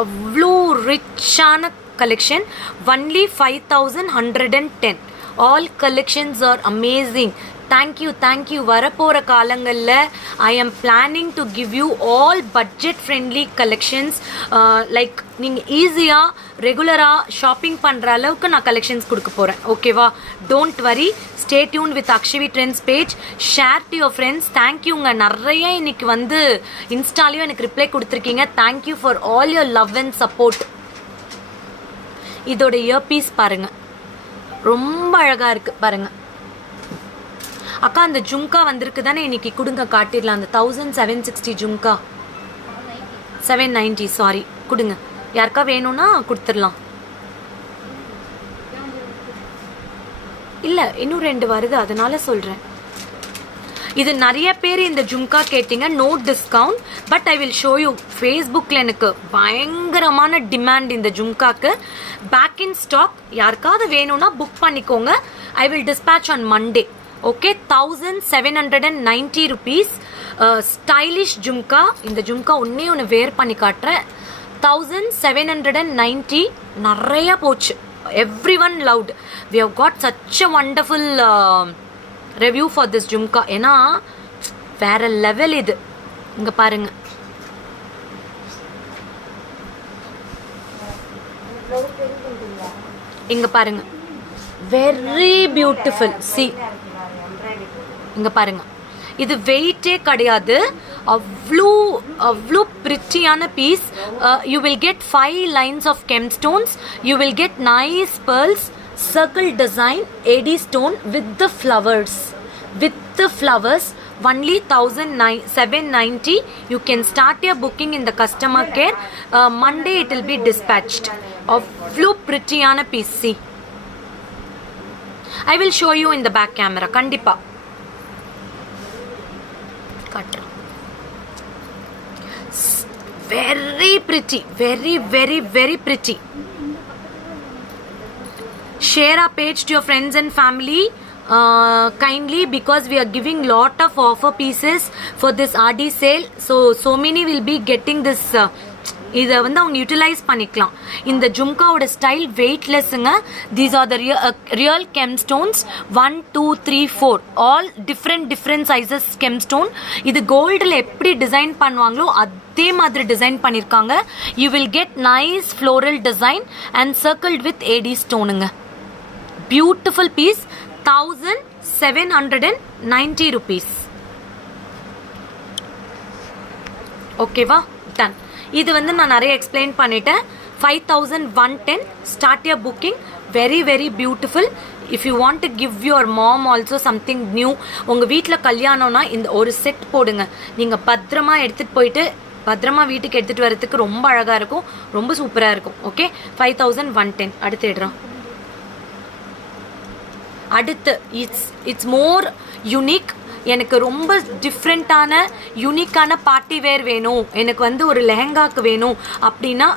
அவ்வளோ ரிச்சான collection. only 5110. All collections are amazing. Thank you. வரப்போகிற காலங்களில் I am planning to give you all budget friendly collections. Like நீங்கள் ஈஸியாக ரெகுலராக shopping பண்ணுற அளவுக்கு நான் கலெக்ஷன்ஸ் கொடுக்க போகிறேன். ஓகேவா? Don't worry. Stay tune with Akshavi trends page. Share to your friends. தேங்க்யூங்க. நிறைய இன்னைக்கு வந்து இன்ஸ்டாலையும் எனக்கு ரிப்ளை கொடுத்துருக்கீங்க. Thank you for all your love and support. இதோட இயர் பீஸ் பாருங்கள், ரொம்ப அழகாக இருக்குது பாருங்கள். அக்கா அந்த ஜும்கா வந்திருக்கு தானே இன்னைக்கு, கொடுங்க காட்டிடலாம். அந்த 1760 ஜும்கா 790 சாரி கொடுங்க. யாருக்கா வேணும்னா கொடுத்துடலாம். இல்லை இன்னும் 2 வருது அதனால சொல்கிறேன். இது நிறைய பேர் இந்த ஜும்கா கேட்டிங்க. No discount, but I will show you. ஃபேஸ்புக்கில் எனக்கு பயங்கரமான டிமாண்ட் இந்த ஜும்காக்கு. Back in stock. யாருக்காவது வேணும்னா புக் பண்ணிக்கோங்க. I will dispatch on Monday. Okay, 1790 rupees. Stylish jhumka. இந்த ஜும்கா ஒன்று வேர் பண்ணி காட்டுறேன். 1790. நிறைய போச்சு. Everyone loved. We have got such a wonderful review for this jhumka. ஏன்னா வேற லெவல் இது. இங்க பாருங்க, இங்க பாருங்க, வெரி பியூட்டிஃபுல். சி இங்க பாருங்க, இது வெயிட்டே கிடையாது. அவ்வளோ அவ்வளோ பிரிட்டியான piece. You will get 5 lines of gemstones. You will get nice pearls, circle design, AD stone with the flowers. Only 1790. You can start your booking in the customer care. Monday it will be dispatched. Avlo prettyana piece. See, I will show you in the back camera. Kandipa cut. Very pretty, very pretty. Share our page to your friends and family kindly, because we are giving lot of offer pieces for this RD sale. So many will be getting this. இதை வந்து அவங்க utilise பண்ணிக்கலாம். இந்த ஜும்காவோட style வெயிட்லெஸ்ஸுங்க. These are the real gemstones. 1 2 3 4 all different sizes gemstone. இது கோல்டில் எப்படி டிசைன் பண்ணுவாங்களோ அதே மாதிரி டிசைன் பண்ணியிருக்காங்க. You will get nice floral design and circled with AD ஸ்டோனுங்க. Beautiful piece. 1790 rupees. ஓகேவா? டன். இது வந்து நான் நிறைய எக்ஸ்பிளைன் பண்ணிட்டேன். 5110. Start your booking. Very beautiful. If you want to give your mom also something new. உங்கள் வீட்டில் கல்யாணம்னா இந்த ஒரு செட் போடுங்க. நீங்கள் பத்திரமா எடுத்துகிட்டு போயிட்டு பத்திரமா வீட்டுக்கு எடுத்துகிட்டு வரதுக்கு ரொம்ப அழகாக இருக்கும், ரொம்ப சூப்பராக இருக்கும். ஓகே, 5110. அடுத்து எடுறோம். அடுத்து இட்ஸ் மோர் யூனிக். எனக்கு ரொம்ப டிஃப்ரெண்ட்டான யூனிக்கான பார்ட்டி வேர் வேணும், எனக்கு வந்து ஒரு லெஹங்காக்கு வேணும் அப்படின்னா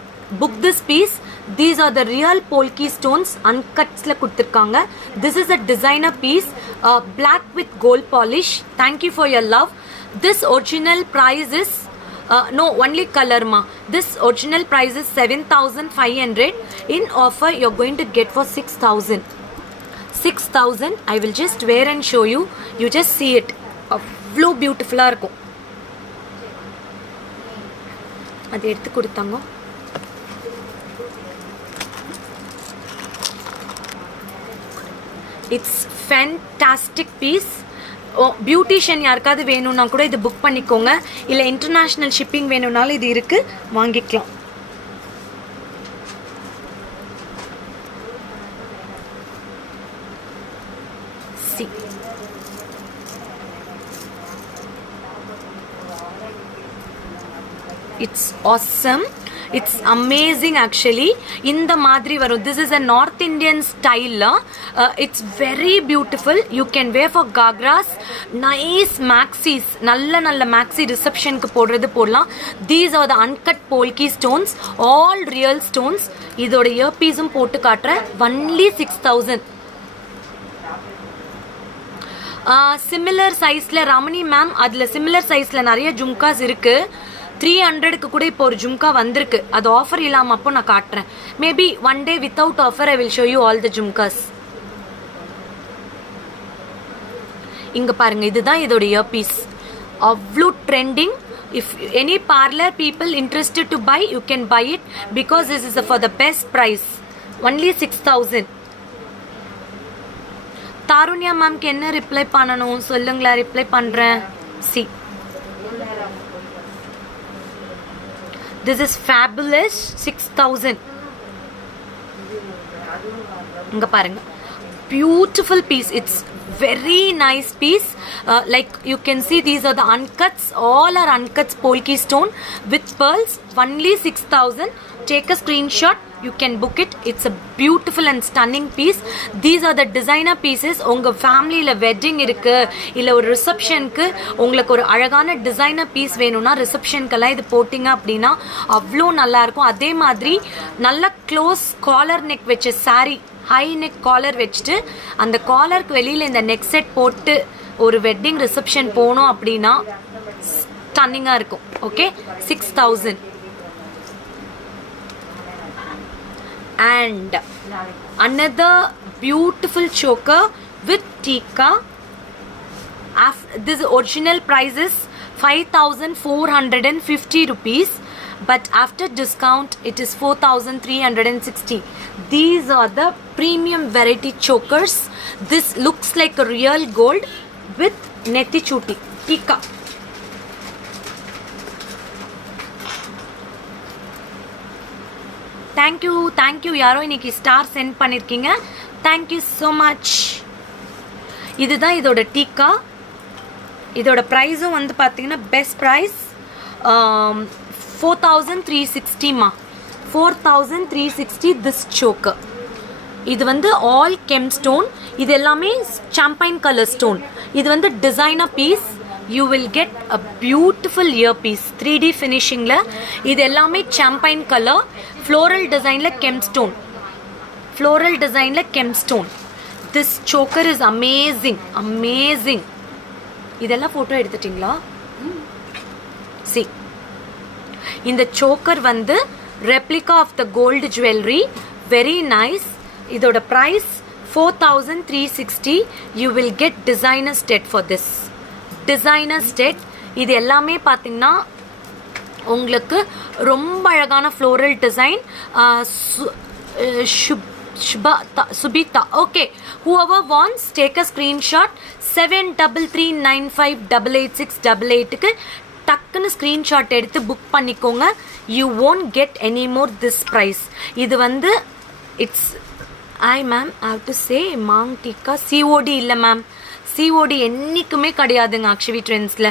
book this piece. These are the real polki stones. அன்கட்ஸில் கொடுத்துருக்காங்க. This is a designer piece. Black with gold polish. Thank you for your love. This original price is No, only color ma. This original price is 7,500. In offer you're going to get for 6,000. 6,000. I will just wear and show you. You just see it. அவ்வளோ பியூட்டிஃபுல்லாக இருக்கும். அது எடுத்து கொடுத்தாங்க. It's fantastic piece. Beautician யாருக்காவது வேணும்னா கூட இது புக் பண்ணிக்கோங்க. இல்லை இன்டர்நேஷ்னல் ஷிப்பிங் வேணும்னாலும் இது இருக்குது, வாங்கிக்கலாம். C it's awesome, it's amazing actually. இந்த மாதிரி வரும். This is a North Indian style. It's very beautiful. You can wear for gagras. Nice maxis, நல்ல maxi receptionக்கு போடுறது போடலாம். These are the uncut polki stones, all real stones. இதோட இயர்பீஸும் போட்டு காட்டுறேன். only 6,000. Similar சைஸில் ரமணி மேம், அதில் சிமிலர் சைஸில் நிறைய ஜும்காஸ் இருக்குது. 300க்கு கூட இப்போ ஒரு ஜும்கா வந்திருக்கு. அது ஆஃபர் இல்லாமல் அப்போ நான் காட்டுறேன். Maybe one day without offer I will show you all the jhumkas. இங்கே பாருங்கள், இதுதான் இதோட இயர்பீஸ். அவ்வளோ trending. If any parlour people interested to buy, you can buy it because this is for the best price. Only 6,000. Tharunya மேம்க்கு என்ன reply பண்ணணும் சொல்லுங்களா? Reply பண்ணுறேன். See, this is fabulous. 6,000. இங்க பாருங்க, beautiful piece. It's very nice piece. Like you can see, these are the uncuts. All are uncuts polki stone with pearls. Only 6,000. Take a screenshot. You can book it. It's a beautiful and stunning piece. These are the designer pieces. உங்க ஃபேமிலியில் wedding இருக்கு, இல்லை ஒரு ரிசப்ஷனுக்கு உங்களுக்கு ஒரு அழகான designer piece வேணும்னா ரிசப்ஷனுக்கெல்லாம் இது போட்டிங்க அப்படின்னா அவ்வளோ நல்லாயிருக்கும். அதே மாதிரி நல்ல க்ளோஸ் காலர் நெக் வச்ச saree, ஹை நெக் காலர் வச்சுட்டு அந்த காலருக்கு வெளியில் இந்த நெக் செட் போட்டு ஒரு வெட்டிங் ரிசப்ஷன் போனோம் அப்படின்னா ஸ்டன்னிங்காக இருக்கும். Okay, 6,000. And another beautiful choker with tika. This original price is 5,450 rupees, but after discount it is 4,360. These are the premium variety chokers. This looks like a real gold with neti chuti tika. Thank you. யாரோ இன்னைக்கு star send பண்ணியிருக்கீங்க. Thank you so much. இதுதான் இதோட டீக்கா. இதோட ப்ரைஸும் வந்து பார்த்தீங்கன்னா best price 4,360மா. 4,360 this choker. இது வந்து ஆல் கெம் ஸ்டோன். இது எல்லாமே சாம்பைன் கலர் ஸ்டோன். இது வந்து designer piece. You will get a beautiful earpiece 3D finishingல. இது எல்லாமே champagne color, floral designல gemstone. Floral designல gemstone. This choker is amazing, amazing. இதெல்லாம் போட்டோ எடுத்துட்டீங்களா? See, இந்த choker வந்து replica of the gold jewelry, very nice. இதோட price 4,360. You will get designer set for this. Designer set. இது எல்லாமே பார்த்தீங்கன்னா உங்களுக்கு ரொம்ப அழகான floral design. Subitha, okay. whoever wants, take a screenshot. 7339588688க்கு டக்குன்னு ஸ்க்ரீன்ஷாட் எடுத்து புக் பண்ணிக்கோங்க. You won't get any more this price. இது வந்து it's ma'am I have to say maang tikka COD இல்லை மேம். சிஓடி என்றைக்குமே கிடையாதுங்க அக்ஷவி ட்ரெண்ட்ஸில்.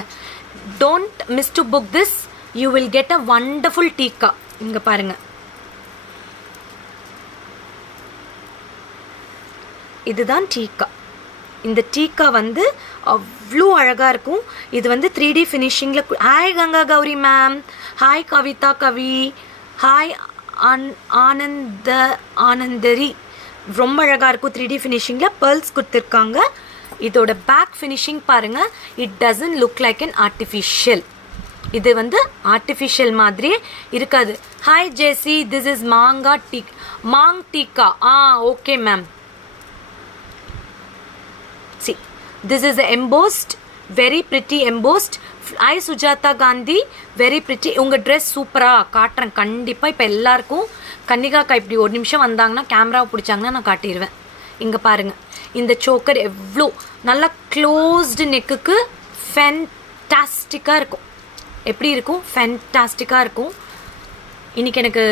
Don't miss to book this. You will get a wonderful tikka. இங்கே பாருங்கள், இதுதான் டீக்கா. இந்த டீக்கா வந்து அவ்வளோ அழகாக இருக்கும். இது வந்து 3D ஃபினிஷிங்கில். Hi Ganga Gauri ma'am. Hi Kavitha Kavi. Hi Anandari. ரொம்ப அழகாக இருக்கும். 3D ஃபினிஷிங்கில் பேர்ல்ஸ் கொடுத்துருக்காங்க. இதோட பேக் ஃபினிஷிங் பாருங்கள். It doesn't look like an artificial. இது வந்து ஆர்டிஃபிஷியல் மாதிரியே இருக்காது. Hi Jessie, this is maang tikka. Okay ma'am. See, this is embossed, very pretty embossed. Hi Sujatha Gandhi, very pretty. உங்கள் ட்ரெஸ் சூப்பராக காட்டுறேன் கண்டிப்பாக. இப்போ எல்லாருக்கும் கன்னிகாக்கா இப்படி ஒரு நிமிஷம் வந்தாங்கன்னா கேமராவை பிடிச்சாங்கன்னா நான் காட்டிடுவேன். இங்கே பாருங்கள், இந்த சோக்கர் எவ்வளோ நல்லா க்ளோஸ்டு நெக்குக்கு ஃபேன்டாஸ்டிக்காக இருக்கும். எப்படி இருக்கும்? ஃபேன்டாஸ்டிக்காக இருக்கும். இன்றைக்கி எனக்கு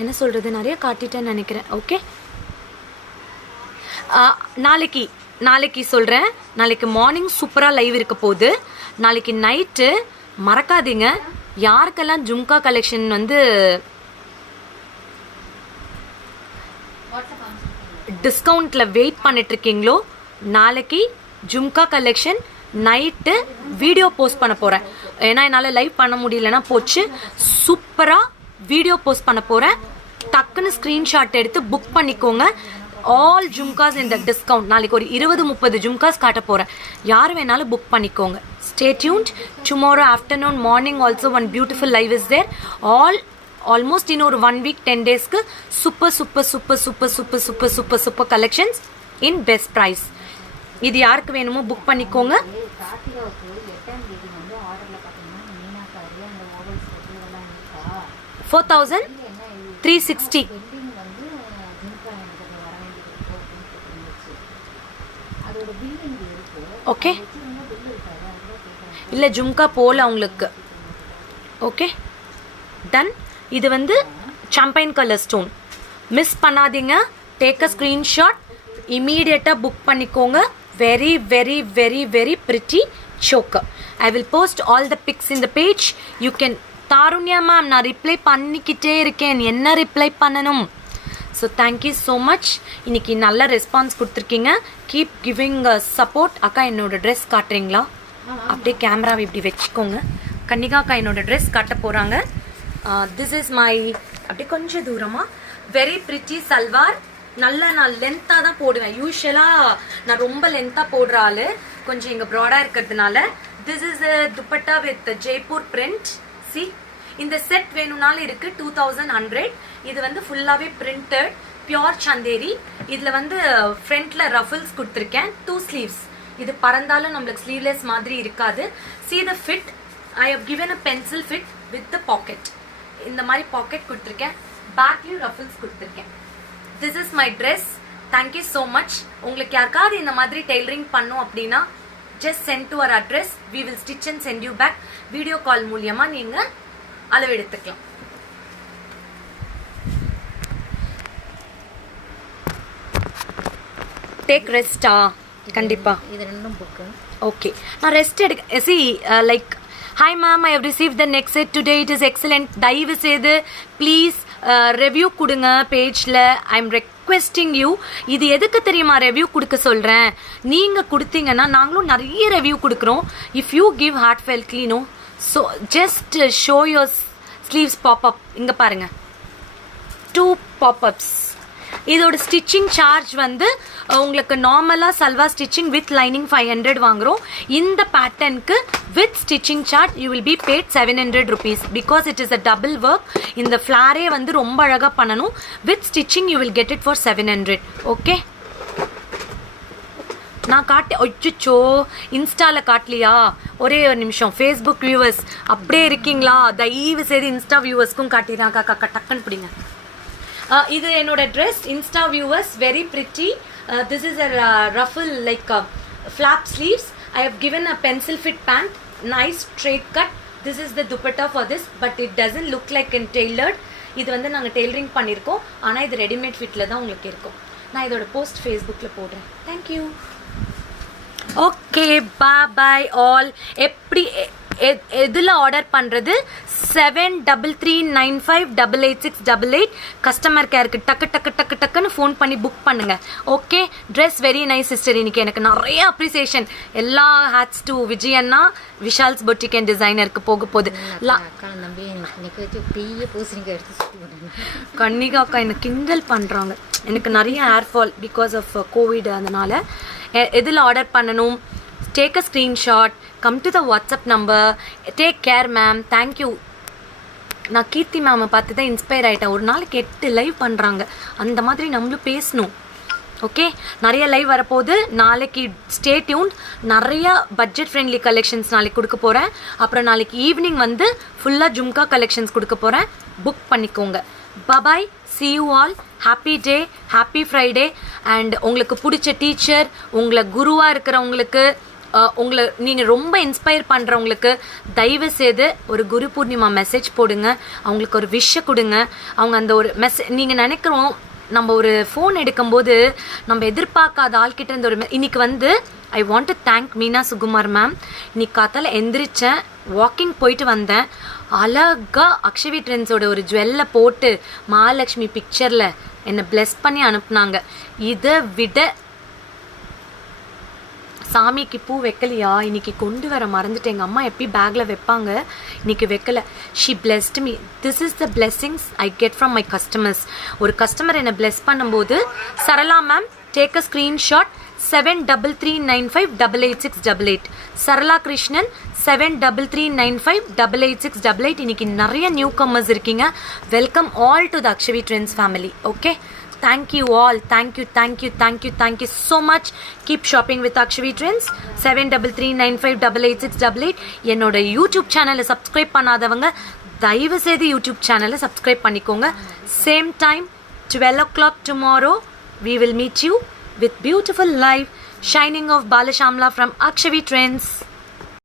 என்ன சொல்கிறது, நிறைய காட்டிட்டேன்னு நினைக்கிறேன். ஓகே, நாளைக்கு சொல்கிறேன். நாளைக்கு மார்னிங் சூப்பராக லைவ் இருக்க போகுது. நாளைக்கு நைட்டு மறக்காதீங்க, யாருக்கெல்லாம் ஜும்கா கலெக்ஷன் வந்து டிஸ்கவுண்ட்டில் வெயிட் பண்ணிட்டுருக்கீங்களோ, நாளைக்கு jhumka collection night video post பண்ண போகிறேன். ஏன்னா என்னால் லைவ் பண்ண முடியலன்னா போச்சு. சூப்பராக வீடியோ போஸ்ட் பண்ண போகிறேன். டக்குன்னு ஸ்க்ரீன்ஷாட் எடுத்து புக் பண்ணிக்கோங்க. ஆல் ஜும்காஸ் இந்த டிஸ்கவுண்ட். நாளைக்கு ஒரு 20-30 ஜும்காஸ் காட்ட போகிறேன். யார் வேணாலும் புக் பண்ணிக்கோங்க. Stay tuned. Tomorrow afternoon morning also one beautiful live is there. Almost இன்னும் ஒரு 1 வீக் 10 டேஸ்க்கு super collections in best price. இது யாருக்கு வேணுமோ புக் பண்ணிக்கோங்க. 4360. ஓகே, இல்லை ஜும்கா போல அவங்களுக்கு. Okay done. இது வந்து சாம்பைன் கலர் ஸ்டோன். மிஸ் பண்ணாதீங்க. டேக் அ ஸ்க்ரீன்ஷாட், இமீடியட்டாக புக் பண்ணிக்கோங்க. Very very very very pretty choker. I will post all the pics in the page. You can. Tarunya ma'am, நான் ரிப்ளை பண்ணிக்கிட்டே இருக்கேன். என்ன ரிப்ளை பண்ணணும்? So thank you so much. இன்னைக்கு நல்ல ரெஸ்பான்ஸ் கொடுத்துருக்கீங்க. Keep giving support. அக்கா என்னோட ட்ரெஸ் காட்டுறீங்களா? அப்படியே கேமராவை இப்படி வச்சுக்கோங்க. கன்னிகா அக்கா என்னோட ட்ரெஸ் காட்ட போகிறாங்க. திஸ் இஸ் மை, அப்படியே கொஞ்சம் தூரமாக, வெரி பிரிட்டி சல்வார். நான் லென்த்தாக தான் போடுவேன். யூஸ்வலாக நான் ரொம்ப லென்த்தாக போடுற ஆள், கொஞ்சம் இங்கே ப்ராடாக இருக்கிறதுனால. This is a dupatta with Jaipur print. C, இந்த செட் வேணும்னாலும் இருக்குது. 2100. இது வந்து ஃபுல்லாகவே பிரிண்டட் பியோர் சந்தேரி. இதில் வந்து ஃப்ரண்ட்டில் ரஃபிள்ஸ் கொடுத்துருக்கேன். 2 ஸ்லீவ்ஸ். இது பறந்தாலும் நம்மளுக்கு ஸ்லீவ்லெஸ் மாதிரி இருக்காது. See the fit. I have given a pencil fit with the pocket. இந்த மாதிரி பாக்கெட் கொடுத்துருக்கேன். பேக்லேயும் ரஃபிள்ஸ் கொடுத்துருக்கேன். This is my dress. Thank you so much. உங்களுக்கு யாருக்காவது இந்த மாதிரி டெய்லரிங் பண்ணும் அப்படின்னா just send to our address. We will stitch and send you back. Video call மூலியமா நீங்க அளவு எடுத்துக்கலாம். டேக் ரெஸ்டா? கண்டிப்பா. இது ரெண்டும் புக். ஓகே, நான் ரெஸ்ட் எடுக்க. See like, hi ma'am, I have received the next set today. It is excellent. தயவு செய்து ப்ளீஸ் ரிவ்யூ கொடுங்க பேஜில். I am requesting you. இது எதுக்கு தெரியுமா ரிவ்யூ கொடுக்க சொல்கிறேன்? நீங்கள் கொடுத்தீங்கன்னா நாங்களும் நிறைய ரிவ்யூ கொடுக்குறோம். இஃப் யூ கிவ் ஹார்ட் ஃபெல்ட்லி no. So just show your sleeves pop up. இங்கே பாருங்கள், 2 பாப்அப்ஸ். இதோட ஸ்டிச்சிங் சார்ஜ் வந்து உங்களுக்கு நார்மலாக சல்வா ஸ்டிச்சிங் வித் லைனிங் 500 வாங்குகிறோம். இந்த பேட்டர்னுக்கு with stitching charge you will be paid 700 rupees because it is a double work. இந்த ஃப்ளாரே வந்து ரொம்ப அழகாக பண்ணணும். With stitching you will get it for 700. Okay, நான் ஒச்சுச்சோ இன்ஸ்டாவில் காட்டலையா? ஒரே ஒரு நிமிஷம். ஃபேஸ்புக் வியூவர்ஸ் அப்படியே இருக்கீங்களா? தயவு செய்து இன்ஸ்டா வியூவர்ஸ்க்கும் காட்டிடுறாங்க. காக்கா டக்குன்னு பிடிங்க. இது என்னோட dress. Insta viewers, very pretty. This is a ruffle like flap sleeves. I have given a pencil fit pant, nice straight cut. This is the dupatta for this, but it doesn't look like in tailored. இது வந்து நாங்கள் tailoring பண்ணியிருக்கோம், ஆனால் இது readymade fiddle தான் உங்களுக்கு இருக்கும். நான் இதோட போஸ்ட் ஃபேஸ்புக்கில் போடுறேன். தேங்க்யூ. Okay, bye all. எப்படி எதில் ஆர்டர் பண்ணுறது? 7339588688 கஸ்டமர் கேருக்கு டக்குன்னு ஃபோன் பண்ணி புக் பண்ணுங்க. Okay, dress very nice sister. இன்னைக்கு எனக்கு நிறைய அப்ரிசியேஷன். எல்லா ஹேட்ஸ் டு விஜயண்ணா, விஷால்ஸ் பொட்டிக் அண்ட் டிசைனருக்கு போக போகுது. கன்னிகா அக்கா என்ன கிண்டல் பண்ணுறாங்க. எனக்கு நிறைய hair fall because of Covid. அதனால் எதில் ஆர்டர் பண்ணணும்? take a screenshot, come to the WhatsApp number. Take care ma'am, thank you. நான் கீர்த்தி மேமை பார்த்து தான் இன்ஸ்பயர் ஆகிட்டேன். ஒரு நாளைக்கு 8 லைவ் பண்ணுறாங்க, அந்த மாதிரி நம்மளும் பேசணும். ஓகே, நிறைய லைவ் வரப்போகுது நாளைக்கு. Stay tune. நிறைய பட்ஜெட் ஃப்ரெண்ட்லி கலெக்ஷன்ஸ் நாளைக்கு கொடுக்க போகிறேன். அப்புறம் நாளைக்கு ஈவினிங் வந்து ஃபுல்லாக ஜும்கா கலெக்ஷன்ஸ் கொடுக்க போகிறேன். புக் பண்ணிக்கோங்க. Bye bye, see you all. Happy day, happy Friday. And உங்களுக்கு பிடிச்ச டீச்சர், உங்களை குருவாக இருக்கிறவங்களுக்கு, உங்களை நீங்கள் ரொம்ப இன்ஸ்பயர் பண்ணுறவங்களுக்கு தயவு செய்து ஒரு குரு பூர்ணிமா மெசேஜ் போடுங்க. அவங்களுக்கு ஒரு விஷ் கொடுங்க. அவங்க அந்த ஒரு நீங்கள் நினைக்கிறோம் நம்ம ஒரு ஃபோன் எடுக்கும்போது நம்ம எதிர்பார்க்காத ஆள்கிட்ட இருந்த ஒரு இன்னைக்கு வந்து ஐ want to thank Meena Sukumar ma'am. இன்னைக்கு காத்தால எந்திரிச்சேன், வாக்கிங் போயிட்டு வந்தேன். அழகாக அக்ஷவி ட்ரெண்ட்ஸோட ஒரு ஜுவல்லை போட்டு மகாலட்சுமி பிக்சரில் என்னை பிளெஸ் பண்ணி அனுப்புனாங்க. இதை விட சாமிக்கு பூ வைக்கலையா, இன்னைக்கு கொண்டு வர மறந்துட்டு. எங்கள் அம்மா எப்பயும் பேக்கில் வைப்பாங்க, இன்னைக்கு வைக்கல. She blessed me. This is the blessings I get from my customers. ஒரு கஸ்டமர் என்னை பிளெஸ் பண்ணும்போது, Sarala ma'am take a screenshot 7339588688. Sarala Krishnan 7339588688. இன்னைக்கு நிறைய நியூ கம்மர்ஸ் இருக்கீங்க. Welcome all to the Akshavi Trends family. Okay, thank you all. Thank you so much. Keep shopping with Akshavi Trends. 7339588688. என்னோட YouTube சேனலை subscribe பண்ணாதவங்க தயவு செய்து யூடியூப் சேனலை சப்ஸ்கிரைப் பண்ணிக்கோங்க. Same time 12 o'clock tomorrow we will meet you with beautiful live shining of Balashamla from Akshavi Trends.